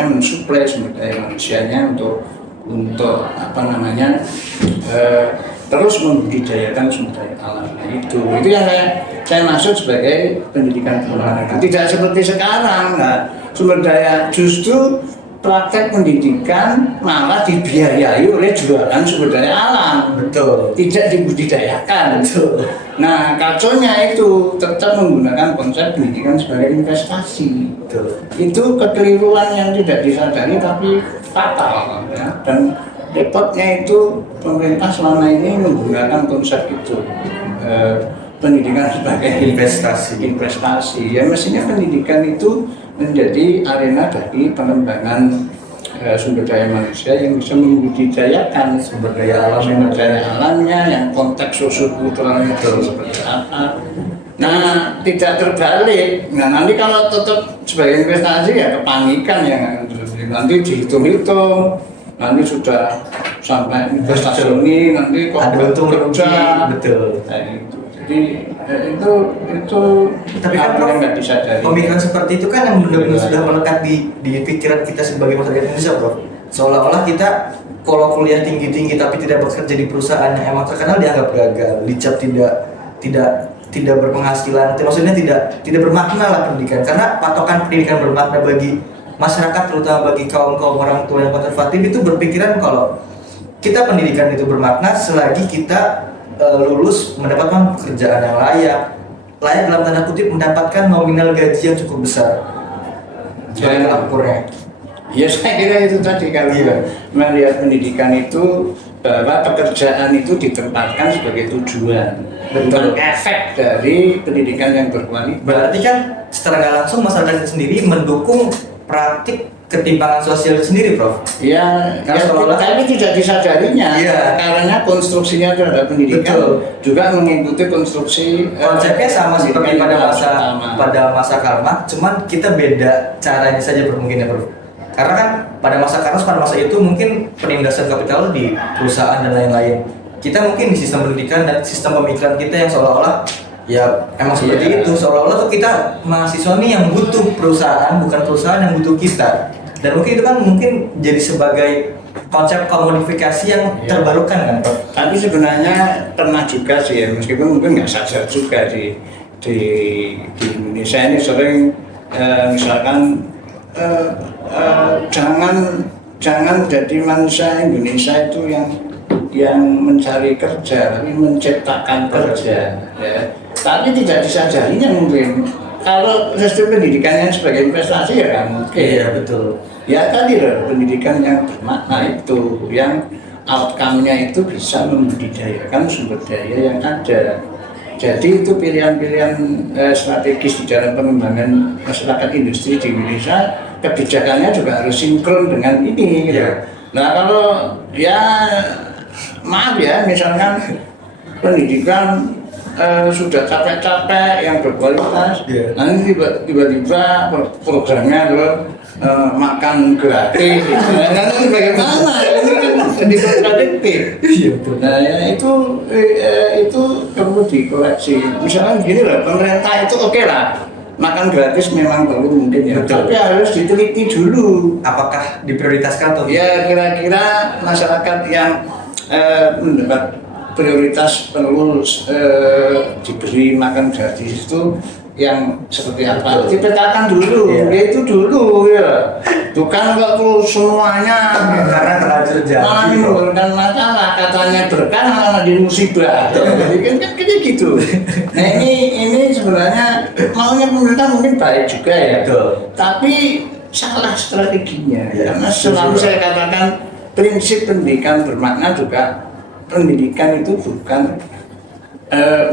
mensuplai sumber daya manusianya untuk terus membudidayakan sumber daya alam. Nah, itu yang saya maksud sebagai pendidikan bermakna. Tidak seperti sekarang, sumber daya justru praktek pendidikan malah dibiayai oleh jualan sumber daya alam. Betul. Tidak dibudidayakan. Betul. Nah, kacaunya itu tetap menggunakan konsep pendidikan sebagai investasi. Betul. Itu kekeliruan yang tidak disadari tapi fatal, ya. Dan repotnya itu pemerintah selama ini menggunakan konsep itu, pendidikan sebagai investasi. Ya mestinya pendidikan itu menjadi arena bagi pengembangan sumber daya manusia yang bisa membudidayakan sumber daya alamnya, yang konteks sosiokulturalnya seperti apa. Nah, tidak terbalik. Nah, nanti kalau tetap sebagai investasi ya kepanikan yang nanti dihitung-hitung, nanti sudah sampai investasi ini nanti kok ada untung kerja. Betul. Nah, jadi itu Tapi kan hal Prof, yang nggak disadari. pemikiran seperti itu kan yang benar-benar sudah melekat di pikiran kita sebagai masyarakat Indonesia, Prof. Seolah-olah kita kalau kuliah tinggi-tinggi tapi tidak bekerja di perusahaan yang emang terkenal dianggap gagal, dicap tidak berpenghasilan. Maksudnya tidak bermakna lah pendidikan, karena patokan pendidikan bermakna bagi masyarakat, terutama bagi kaum orang tua yang konservatif, itu berpikiran kalau kita pendidikan itu bermakna selagi kita lulus mendapatkan pekerjaan yang layak dalam tanda kutip, mendapatkan nominal gaji yang cukup besar sebagai tolak ukurnya. Ya saya kira itu tadi kalau melihat pendidikan itu bahwa pekerjaan itu ditempatkan sebagai tujuan, Betul. efek dari pendidikan yang berkualitas. Berarti kan secara nggak langsung masyarakat itu sendiri mendukung praktik ketimpangan sosial itu sendiri, Prof. Ya, Karena tapi tidak disadarinya. Iya. Karena konstruksinya terhadap pendidikan Betul. juga mengikuti konstruksi Konsepnya sama seperti pendidikan pada masa Karl Marx, cuman kita beda caranya saja mungkin ya, Prof. Karena kan pada masa Karl Marx, pada masa itu mungkin penindasan kapital di perusahaan dan lain-lain. Kita mungkin di sistem pendidikan dan sistem pemikiran kita yang seolah-olah ya emang seperti itu, seolah-olah tuh kita mahasiswa nih yang butuh perusahaan, bukan perusahaan yang butuh kita. Dan mungkin itu kan jadi sebagai konsep komodifikasi yang terbarukan kan, Prof? Tapi sebenarnya pernah juga sih ya, meskipun mungkin nggak sadar juga di Indonesia ini sering misalkan jangan jadi manusia Indonesia itu yang mencari kerja, tapi menciptakan kerja. Ya. Tapi tidak disadarinya mungkin. Kalau sistem pendidikannya sebagai investasi ya kan mungkin. Iya, betul. Ya tadi loh, pendidikan yang bermakna itu, yang outcome-nya itu bisa membudidayakan sumber daya yang ada. Jadi itu pilihan-pilihan strategis di dalam pengembangan masyarakat industri di Indonesia, kebijakannya juga harus sinkron dengan ini. Gitu. Yeah. Nah kalau ya maaf ya, misalkan pendidikan sudah capek-capek yang berkualitas, nanti tiba-tiba programnya tuh makan gratis, nanti bagaimana? Ini kan jadi kontradiktif. Nah ya itu perlu dikoreksi. Misalkan gini lah, pemerintah itu oke lah, makan gratis memang perlu mungkin ya, tapi harus diteliti dulu. Apakah diprioritaskan atau ya kira-kira masyarakat yang mendapat prioritas perlu diberi makan gratis itu yang seperti apa? Dipetakan dulu, ya itu dulu ya. bukan kok terus semuanya Karena terlanjur jadi. malah menimbulkan masalah, katanya berkah malah jadi musibah. Jadi kan kayak gitu. Nah ini sebenarnya maunya pemerintah mungkin baik juga ya, Betul. tapi salah strateginya. Ya, Karena selalu betul. saya katakan prinsip pendidikan bermakna juga pendidikan itu bukan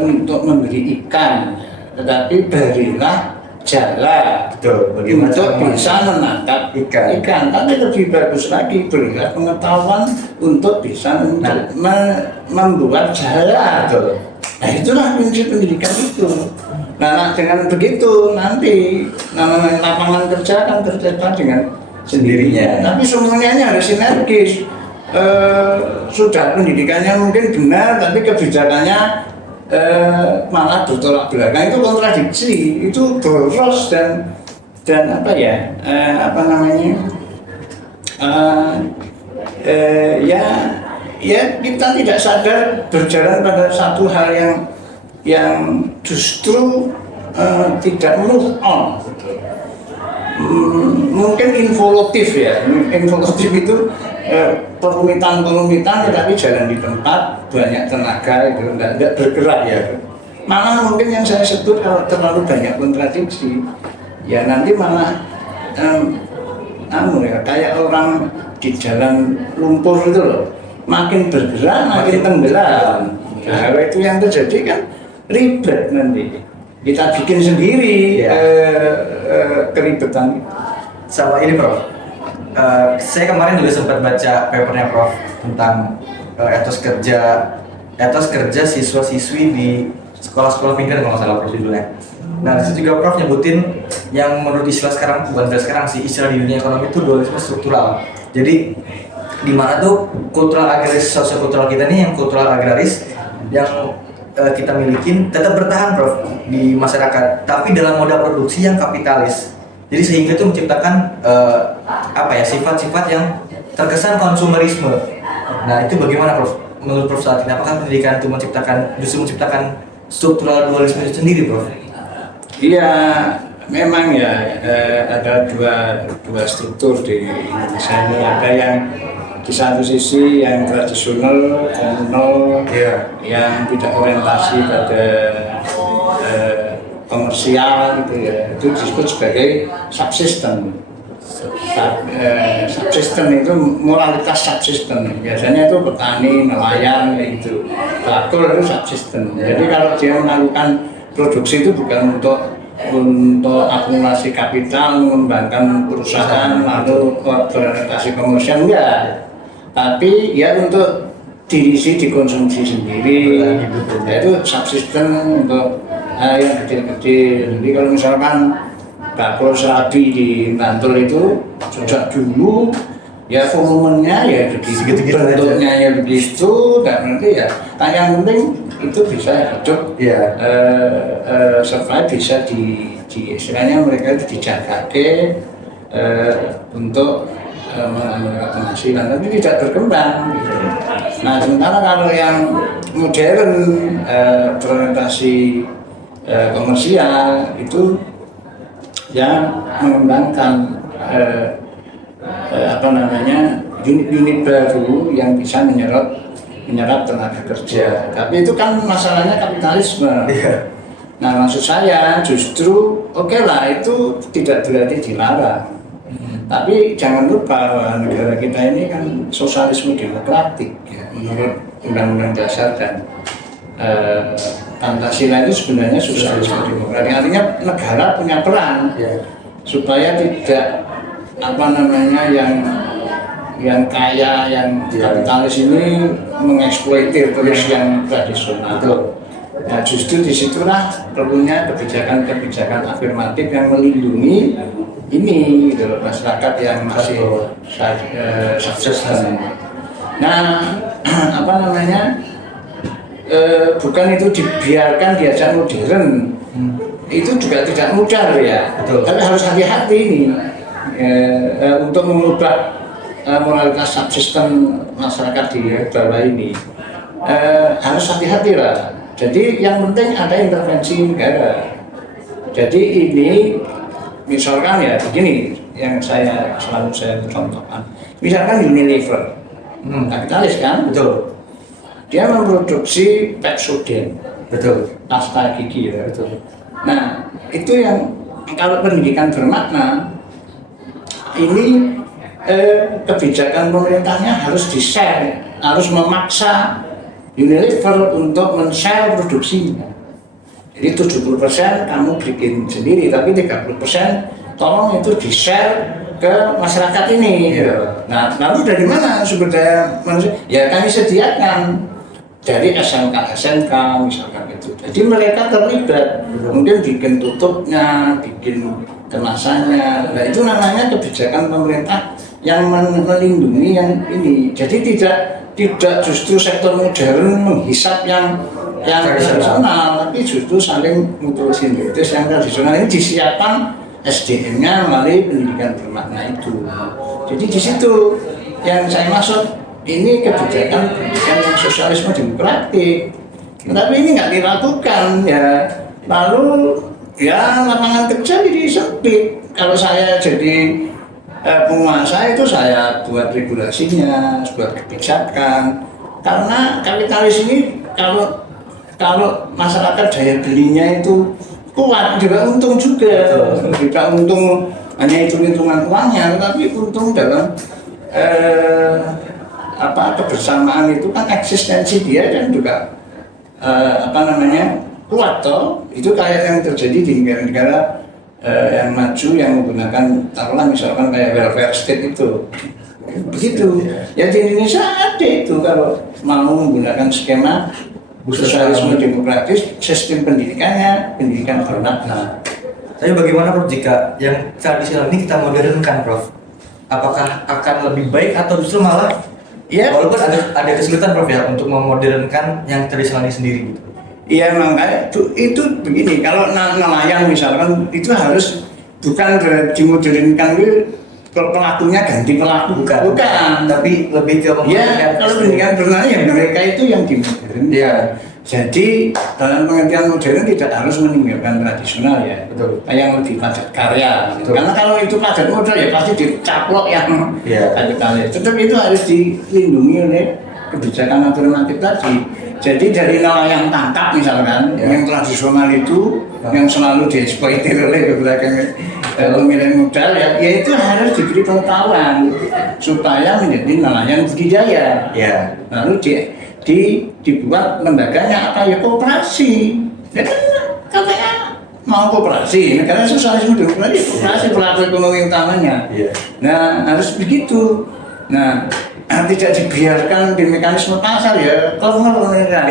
untuk memberi ikan, tetapi berilah jala Betul. Bagaimana untuk cara bisa menangkap ikan. Tapi lebih bagus lagi berilah pengetahuan untuk bisa membuat jala. Betul. Nah itulah prinsip pendidikan itu. Nah dengan begitu nanti namanya lapangan kerja akan tercipta dengan Sendirinya. Tapi semuanya harus sinergis. Sudah pendidikannya mungkin benar, tapi kebijakannya malah bertolak belakang, itu kontradiksi, itu boros dan apa ya, apa namanya, ya kita tidak sadar berjalan pada satu hal yang justru tidak move on. Mungkin involutif ya, involutif itu perumitan tetapi jalan di tempat, banyak tenaga itu tidak bergerak ya. Malah mungkin yang saya sebut kalau terlalu banyak kontradiksi ya nanti malah ya, kayak orang di jalan lumpur itu loh, makin bergerak makin tenggelam. Nah, kalau itu yang terjadi kan ribet nanti. Kita bikin sendiri Ya. keribetan. Sama ini Prof, saya kemarin juga sempat baca papernya Prof tentang etos kerja siswa-siswi di sekolah-sekolah pinggir kalau nggak salah Prof judulnya. Nah disitu juga Prof nyebutin yang menurut istilah sekarang, bukan istilah sekarang sih, istilah di dunia ekonomi itu dualisme struktural. Jadi di mana tuh kultural agraris, sosiokultural kita nih yang kultural agraris yang kita milikin tetap bertahan Prof di masyarakat, tapi dalam moda produksi yang kapitalis. Jadi sehingga itu menciptakan sifat-sifat yang terkesan konsumerisme. Nah itu bagaimana Prof? Menurut Prof saat ini, apakah pendidikan itu justru menciptakan struktural dualisme itu sendiri Prof? Iya, memang ya ada dua struktur di Indonesia ini. Ada yang di satu sisi yang tradisional, komunal, yang tidak orientasi pada komersial gitu ya, itu disebut sebagai subsisten. Subsisten itu moralitas subsisten, biasanya itu petani, nelayan gitu. Bakul itu subsisten. Jadi kalau dia melakukan produksi itu bukan untuk akumulasi kapital, mengembangkan perusahaan lalu berorientasi komersial, enggak, tapi ya untuk dikonsumsi sendiri. Itu subsisten untuk yang kecil-kecil. Jadi kalau misalkan bakul serabi di Bantul itu sejak dulu ya volumenya ya begitu, bentuknya ya begitu, dan nanti ya yang penting itu bisa hidup, survive, bisa di istilahnya mereka itu dijaga untuk mengambil penghasilan, tapi tidak berkembang gitu. Nah sementara kalau yang modern berorientasi komersial itu yang mengembangkan unit-unit baru yang bisa menyerap tenaga kerja. Tapi itu kan masalahnya kapitalisme. Nah maksud saya justru oke lah, itu tidak berarti dilarang. Tapi jangan lupa bahwa negara kita ini kan sosialisme demokratik ya, menurut Undang-Undang Dasar dan Pancasila itu sebenarnya sosialisme demokratik. Artinya negara punya peran supaya tidak yang kaya, yang kapitalis ini mengeksploitir terus yang tradisional. Nah justru disitulah perlunya kebijakan afirmatif yang melindungi ini gitu, masyarakat yang masih subsisten. Nah bukan itu dibiarkan diajak modern, itu juga tidak mudah ya. Tapi harus hati-hati ini untuk mengubah moralitas subsisten masyarakat di bawah ini. Harus hati-hati lah. Jadi yang penting ada intervensi negara. Jadi ini misalkan ya begini yang selalu saya contohkan, misalkan Unilever, kapitalis kan, Betul. dia memproduksi Pepsodent, Betul. pasta gigi ya. Betul. Nah itu yang kalau pendidikan bermakna ini kebijakan pemerintahnya harus di-share, harus memaksa Unilever untuk men-share produksinya. Jadi 70% kamu bikin sendiri, tapi 30% tolong itu di-share ke masyarakat ini. Iya. Nah, lalu dari mana sumber daya manusia? Ya kami sediakan dari SMK misalkan itu. Jadi mereka terlibat, mungkin bikin tutupnya, bikin kemasannya. Nah itu namanya kebijakan pemerintah yang melindungi yang ini. Jadi tidak justru sektor modern menghisap yang tradisional, tapi justru saling mutualitas yang tradisional ini disiapkan SDM-nya melalui pendidikan bermakna itu. Jadi di situ yang saya maksud ini kebijakan pendidikan yang sosialisme demokratik. Tapi ini nggak dilakukan ya. Lalu ya lapangan kerja jadi sempit. Kalau saya jadi penguasa itu saya buat regulasinya, buat kebijakan. Karena kapitalis ini kalau masyarakat daya belinya itu kuat, juga untung juga. Tidak untung hanya hitung-hitungan uangnya, tapi untung dalam kebersamaan itu kan eksistensi dia dan juga kuat toh. Itu kayak yang terjadi di negara-negara yang maju yang menggunakan taruhlah misalkan kayak welfare state itu. Begitu. Ya di Indonesia ada itu kalau mau menggunakan skema sosialisme demokratis, sistem pendidikannya pendidikan bermakna. Tapi bagaimana Prof jika yang tradisional ini kita modernkan, Prof? Apakah akan lebih baik atau justru malah ya walaupun ada kesulitan, Prof ya, untuk memodernkan yang tradisional ini sendiri gitu? Iya makanya itu begini, kalau nelayan misalkan itu harus bukan dimodernkan pelakunya ganti pelaku, bukan. Tapi lebih ke ya kalau pendidikan bermakna ya mereka itu yang dimodern. Ya. Jadi dalam pengertian modern tidak harus meninggalkan tradisional ya. Betul. Yang lebih padat karya. Betul. Karena kalau itu padat modal ya pasti dicaplok yang kapitalis. Tetapi itu harus dilindungi oleh kebijakan alternatif tadi. Jadi dari nelayan tangkap misalkan yang tradisional itu yang selalu dieksploitasi oleh beberapa pemilik modal ya itu harus diberi pengetahuan supaya menjadi nelayan budidaya. Ya. Lalu dibuat lembaganya apa ya koperasi. Ya kan katanya mau koperasi, negara sosialisme demokrasi koperasi pelaku ekonomi utamanya. Nah harus begitu. Nah tidak dibiarkan di mekanisme pasar ya korner mereka.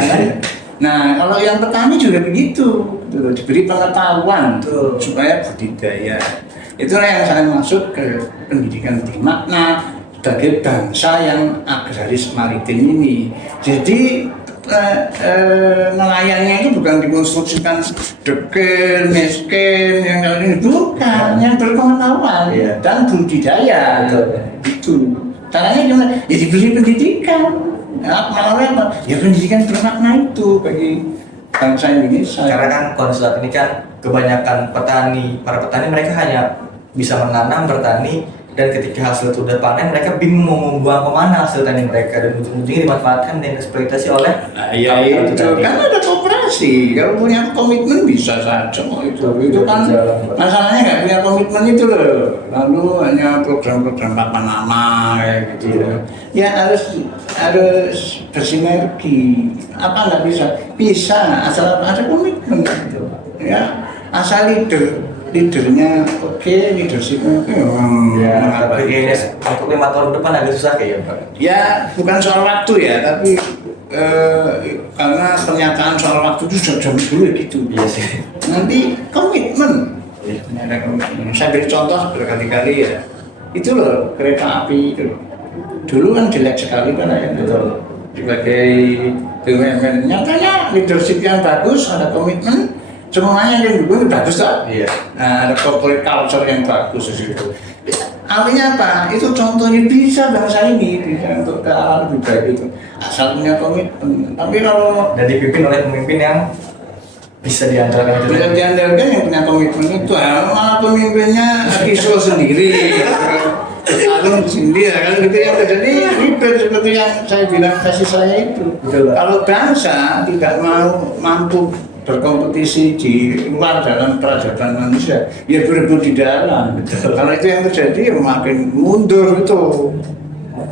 Nah kalau yang petani juga begitu, diberi pengetahuan supaya budidaya. Itulah yang saya maksud ke pendidikan bermakna sebagai bangsa yang agraris maritim ini. Jadi nelayannya itu bukan dikonstruksikan dekil, miskin, yang ini bukan, yang berpengetahuan dan budidaya. Itu caranya gimana? Ya diberi pendidikan. Malah apa? Ya pendidikan bermakna itu bagi bangsa Indonesia. Karena kan konsep ini kan kebanyakan para petani mereka hanya bisa menanam, bertani, dan ketika hasil itu udah panen mereka bingung mau membuang kemana hasil tani mereka dan ujung-ujungnya dimanfaatkan dan eksploitasi oleh itu kan ada kooperasi. Kalau punya komitmen bisa saja itu kan masalahnya nggak punya komitmen itu loh. Lalu hanya program-program papan nama kayak gitu ya harus bersinergi. Apa nggak bisa asal ada komitmen gitu ya, asal leadernya oke, leadershipnya oke. Untuk 5 tahun depan agak susah kayaknya, Pak. Ya bukan soal waktu ya, tapi karena pernyataan soal waktu itu sudah jauh dulu gitu. Iya sih. Nanti komitmen. Ada komitmen. Saya beri contoh berkali-kali ya. Itu loh kereta api itu. Dulu kan jelek sekali kan ya. Sebagai BUMN, nyatanya leadership yang bagus, ada komitmen. Semuanya yang dulu bagus toh. Nah, ada corporate culture yang bagus di situ. Artinya apa? Itu contohnya bisa bangsa ini bisa untuk ke arah lebih baik itu. Asal punya komitmen. Tapi kalau dan dipimpin oleh pemimpin yang bisa diandalkan itu. Bisa diandalkan yang punya komitmen itu, malah pemimpinnya isu sendiri. Alun sendiri kan gitu yang terjadi ribet seperti yang saya bilang kasih saya itu. Betul, Pak. Kalau bangsa tidak mau mampu berkompetisi di luar dalam peradaban manusia, ya berebut di dalam. Betul. Kalau itu yang terjadi, ya makin mundur itu.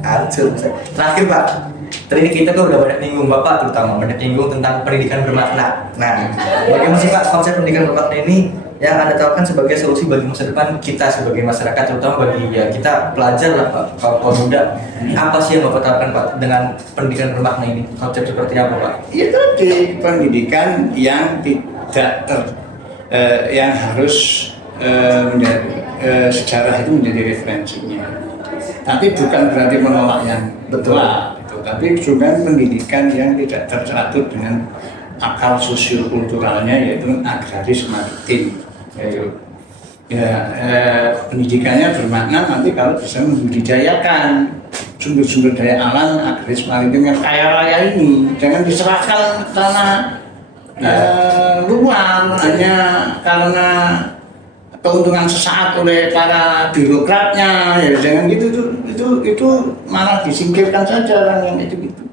Hancur. Terakhir Pak, tadi kita tuh udah banyak nyinggung Bapak terutama banyak nyinggung tentang pendidikan bermakna. Nah, bagaimana sih Pak konsep pendidikan bermakna ini yang Anda tawarkan sebagai solusi bagi masa depan kita sebagai masyarakat, terutama bagi ya kita pelajar lah Pak, kaum muda. Apa sih yang Bapak tawarkan Pak dengan pendidikan bermakna ini? Konsep seperti apa Pak? Ya tadi pendidikan yang tidak yang harus sejarah itu menjadi referensinya. Tapi bukan berarti menolak yang Betul. gitu. Tapi juga pendidikan yang tidak tercatur dengan akal sosiokulturalnya, yaitu agraris maritim. Pendidikannya bermakna nanti kalau bisa membudidayakan sumber-sumber daya alam agraris maritim yang kaya raya ini, jangan diserahkan tanah luar hanya karena keuntungan sesaat oleh para birokratnya, ya jangan gitu, itu malah disingkirkan saja orang yang itu gitu.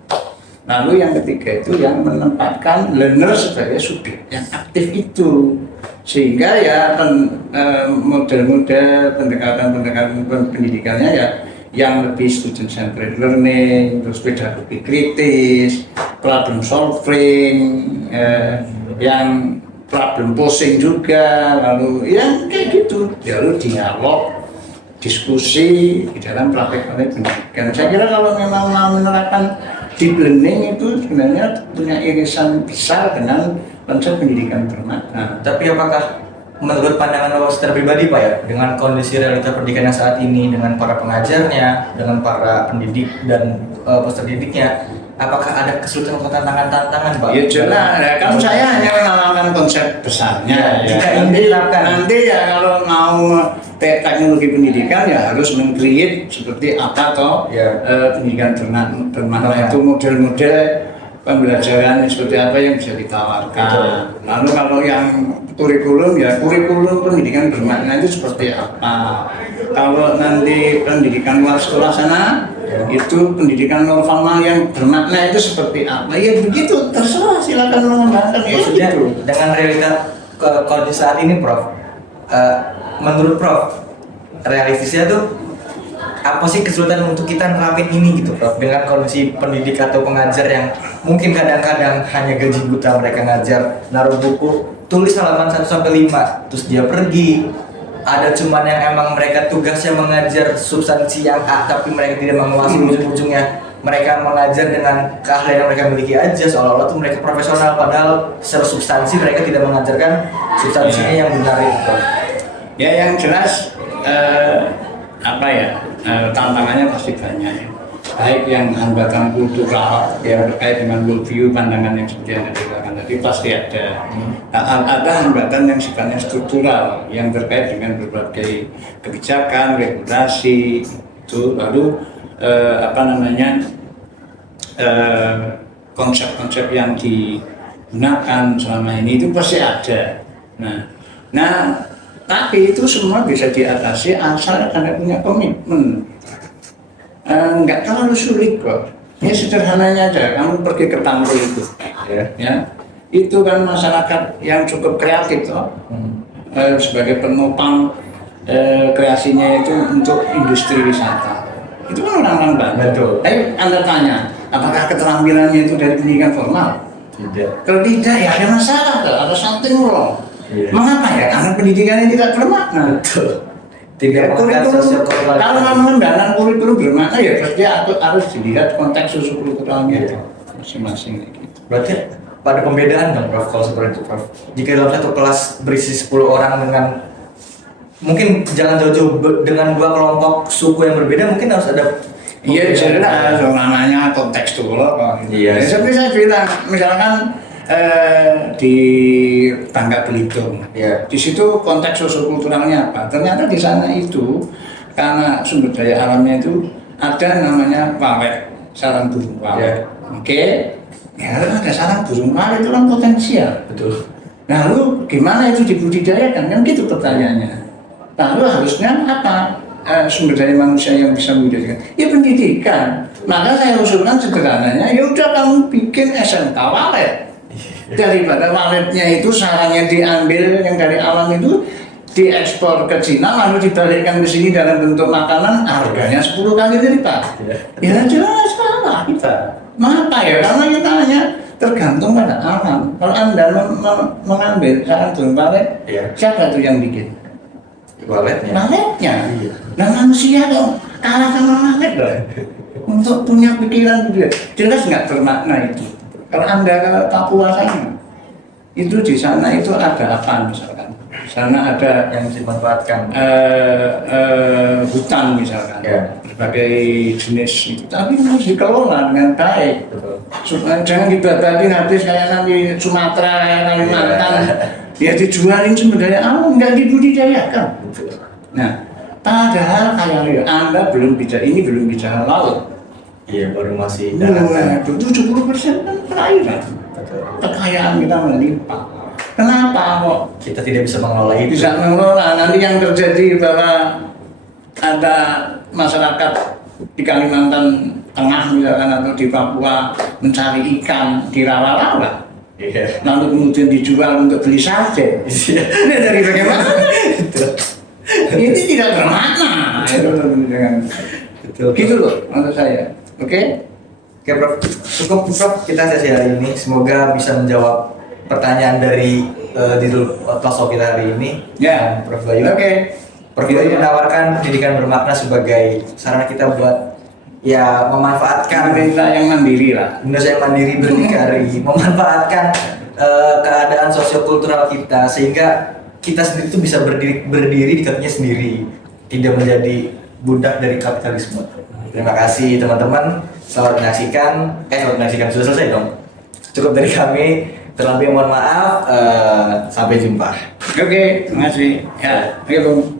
Lalu yang ketiga itu yang menempatkan learner sebagai subjek yang aktif itu, sehingga ya model-model pendekatan pendidikannya ya yang lebih student centered learning, terus pedagogi kritis, problem solving, yang problem posing juga, lalu yang kayak gitu, lalu dialog, diskusi di dalam praktek pendidikan. Saya kira kalau memang mau menerapkan deep learning itu sebenarnya punya irisan besar dengan konsep pendidikan bermakna. Tapi apakah menurut pandangan Bapak secara pribadi Pak ya, dengan kondisi realita pendidikan yang saat ini, dengan para pengajarnya, dengan para pendidik dan peserta didiknya, apakah ada kesulitan atau tantangan-tantangan Pak? Ya jelas, ya, kan saya hanya menawarkan konsep besarnya. Ya, jika ini diterapkan. Nanti ya kalau mau teknologi pendidikan ya harus meng-create seperti apa toh Ya. pendidikan bermakna itu model-model pembelajaran seperti apa yang bisa ditawarkan. Betul. Lalu kalau yang kurikulum ya kurikulum pendidikan bermakna itu seperti apa. Kalau nanti pendidikan luar sekolah sana itu pendidikan non formal yang bermakna itu seperti apa. Ya begitu, terserah silakan mengembangkan ya Maksudnya gitu. dengan realita kondisi saat ini Prof, menurut Prof, realistisnya tuh apa sih kesulitan untuk kita nerapin ini gitu Prof, dengan kondisi pendidik atau pengajar yang mungkin kadang-kadang hanya gaji buta mereka ngajar, naruh buku, tulis halaman 1-5, terus dia pergi. Ada cuman yang emang mereka tugasnya mengajar substansi yang A, tapi mereka tidak menguasai ujung-ujungnya. Mereka mengajar dengan keahlian yang mereka miliki aja, seolah-olah tuh mereka profesional, padahal secara substansi mereka tidak mengajarkan substansinya yang benar itu Prof. Ya yang jelas tantangannya pasti banyak ya. Baik yang hambatan kultural yang terkait dengan worldview, pandangan yang seperti yang dikatakan tadi pasti ada. Ada hambatan yang sifatnya struktural yang terkait dengan berbagai kebijakan, regulasi itu, lalu konsep-konsep yang digunakan selama ini itu pasti ada. Nah, tapi itu semua bisa diatasi asal Anda punya komitmen. Nggak terlalu sulit kok. Ya sederhananya aja, kamu pergi ke tampil itu, ya. Itu kan masyarakat yang cukup kreatif toh, sebagai penopang kreasinya itu untuk industri wisata. Itu kan orang-orang banyak. Betul. Tapi Anda tanya, apakah keterampilannya itu dari pendidikan formal? Tidak. Kalau tidak ya ada masalah, ada something wrong. Iya. Mengapa ya? Karena pendidikannya tidak bermakna. Betul. Tidak Kurikulum, sosiokultural. kalau mengembangkan kurikulum bermakna ya berarti harus dilihat konteks sosiokulturalnya masing-masing gitu. Berarti pada pembedaan dong Prof kalau seperti itu Prof. Jika dalam satu kelas berisi 10 orang dengan mungkin jangan jauh-jauh dengan 2 kelompok suku yang berbeda, mungkin harus ada. Iya jelas, namanya kontekstual kok. Iya. Seperti saya bilang, misalkan di Bangka Belitung, Iya. di situ konteks sosiokulturalnya apa? Ternyata di sana itu karena sumber daya alamnya itu ada namanya wawet, sarang burung walet. Iya. Oke, ya ada sarang burung walet itu kan potensial. Betul. Lalu gimana itu dibudidayakan? Kan gitu pertanyaannya. Lalu harusnya apa sumber daya manusia yang bisa membudidayakan? Ya pendidikan. Maka saya usulkan sederhananya, ya udah kamu bikin SMK walet. Daripada waletnya itu sarangnya diambil yang dari alam itu diekspor ke Cina lalu dibalikkan ke sini dalam bentuk makanan, harganya 10 kali lipat. Ya jelas salah kita. Mengapa ya? Karena kita hanya tergantung pada alam. Kalau Anda mengambil sarang walet, siapa itu yang bikin? Waletnya. Iya. Nah manusia dong kalah sama walet loh. Untuk punya pikiran juga jelas nggak bermakna itu. Kalau Anda ke Papua sana, itu di sana itu ada apa misalkan? Sana ada Yang dimanfaatkan. hutan misalkan, Ya. berbagai jenis itu, tapi harus dikelola dengan baik. Betul. Jangan dibatalin habis kayak nanti Sumatera, Kalimantan, ya dijualin sumber daya alam, nggak dibudidayakan. Betul. Nah, padahal kayak Anda belum bicara ini, belum bicara laut. Iya, baru masih dalam. Nah, 70% kan perairan. Betul. Kekayaan kita melimpah. Kenapa kok Kita tidak bisa mengelola itu. bisa mengelola? Nanti yang terjadi bahwa ada masyarakat di Kalimantan Tengah misalkan atau di Papua mencari ikan di rawa-rawa, Iya. lalu kemudian dijual untuk beli sate. Iya. Ini dari bagaimana? Betul. Ini tidak bermakna. Betul. Gitu loh menurut saya. Oke? Oke, Prof. Cukup, Prof. Kita sesi hari ini. Semoga bisa menjawab pertanyaan dari judul talkshow kita hari ini. Ya. Prof. Bayu. Oke. Prof. Bayu menawarkan pendidikan bermakna sebagai sarana kita buat ya memanfaatkan Kita yang mandiri lah. Indonesia yang mandiri berdikari, memanfaatkan keadaan sosiokultural kita sehingga kita sendiri itu bisa berdiri di kakinya sendiri, tidak menjadi budak dari kapitalisme. Terima kasih teman-teman, selamat menyaksikan, sudah selesai dong. Cukup dari kami, terlebih mohon maaf, sampai jumpa. Oke, terima kasih. Ya, oke, Bung.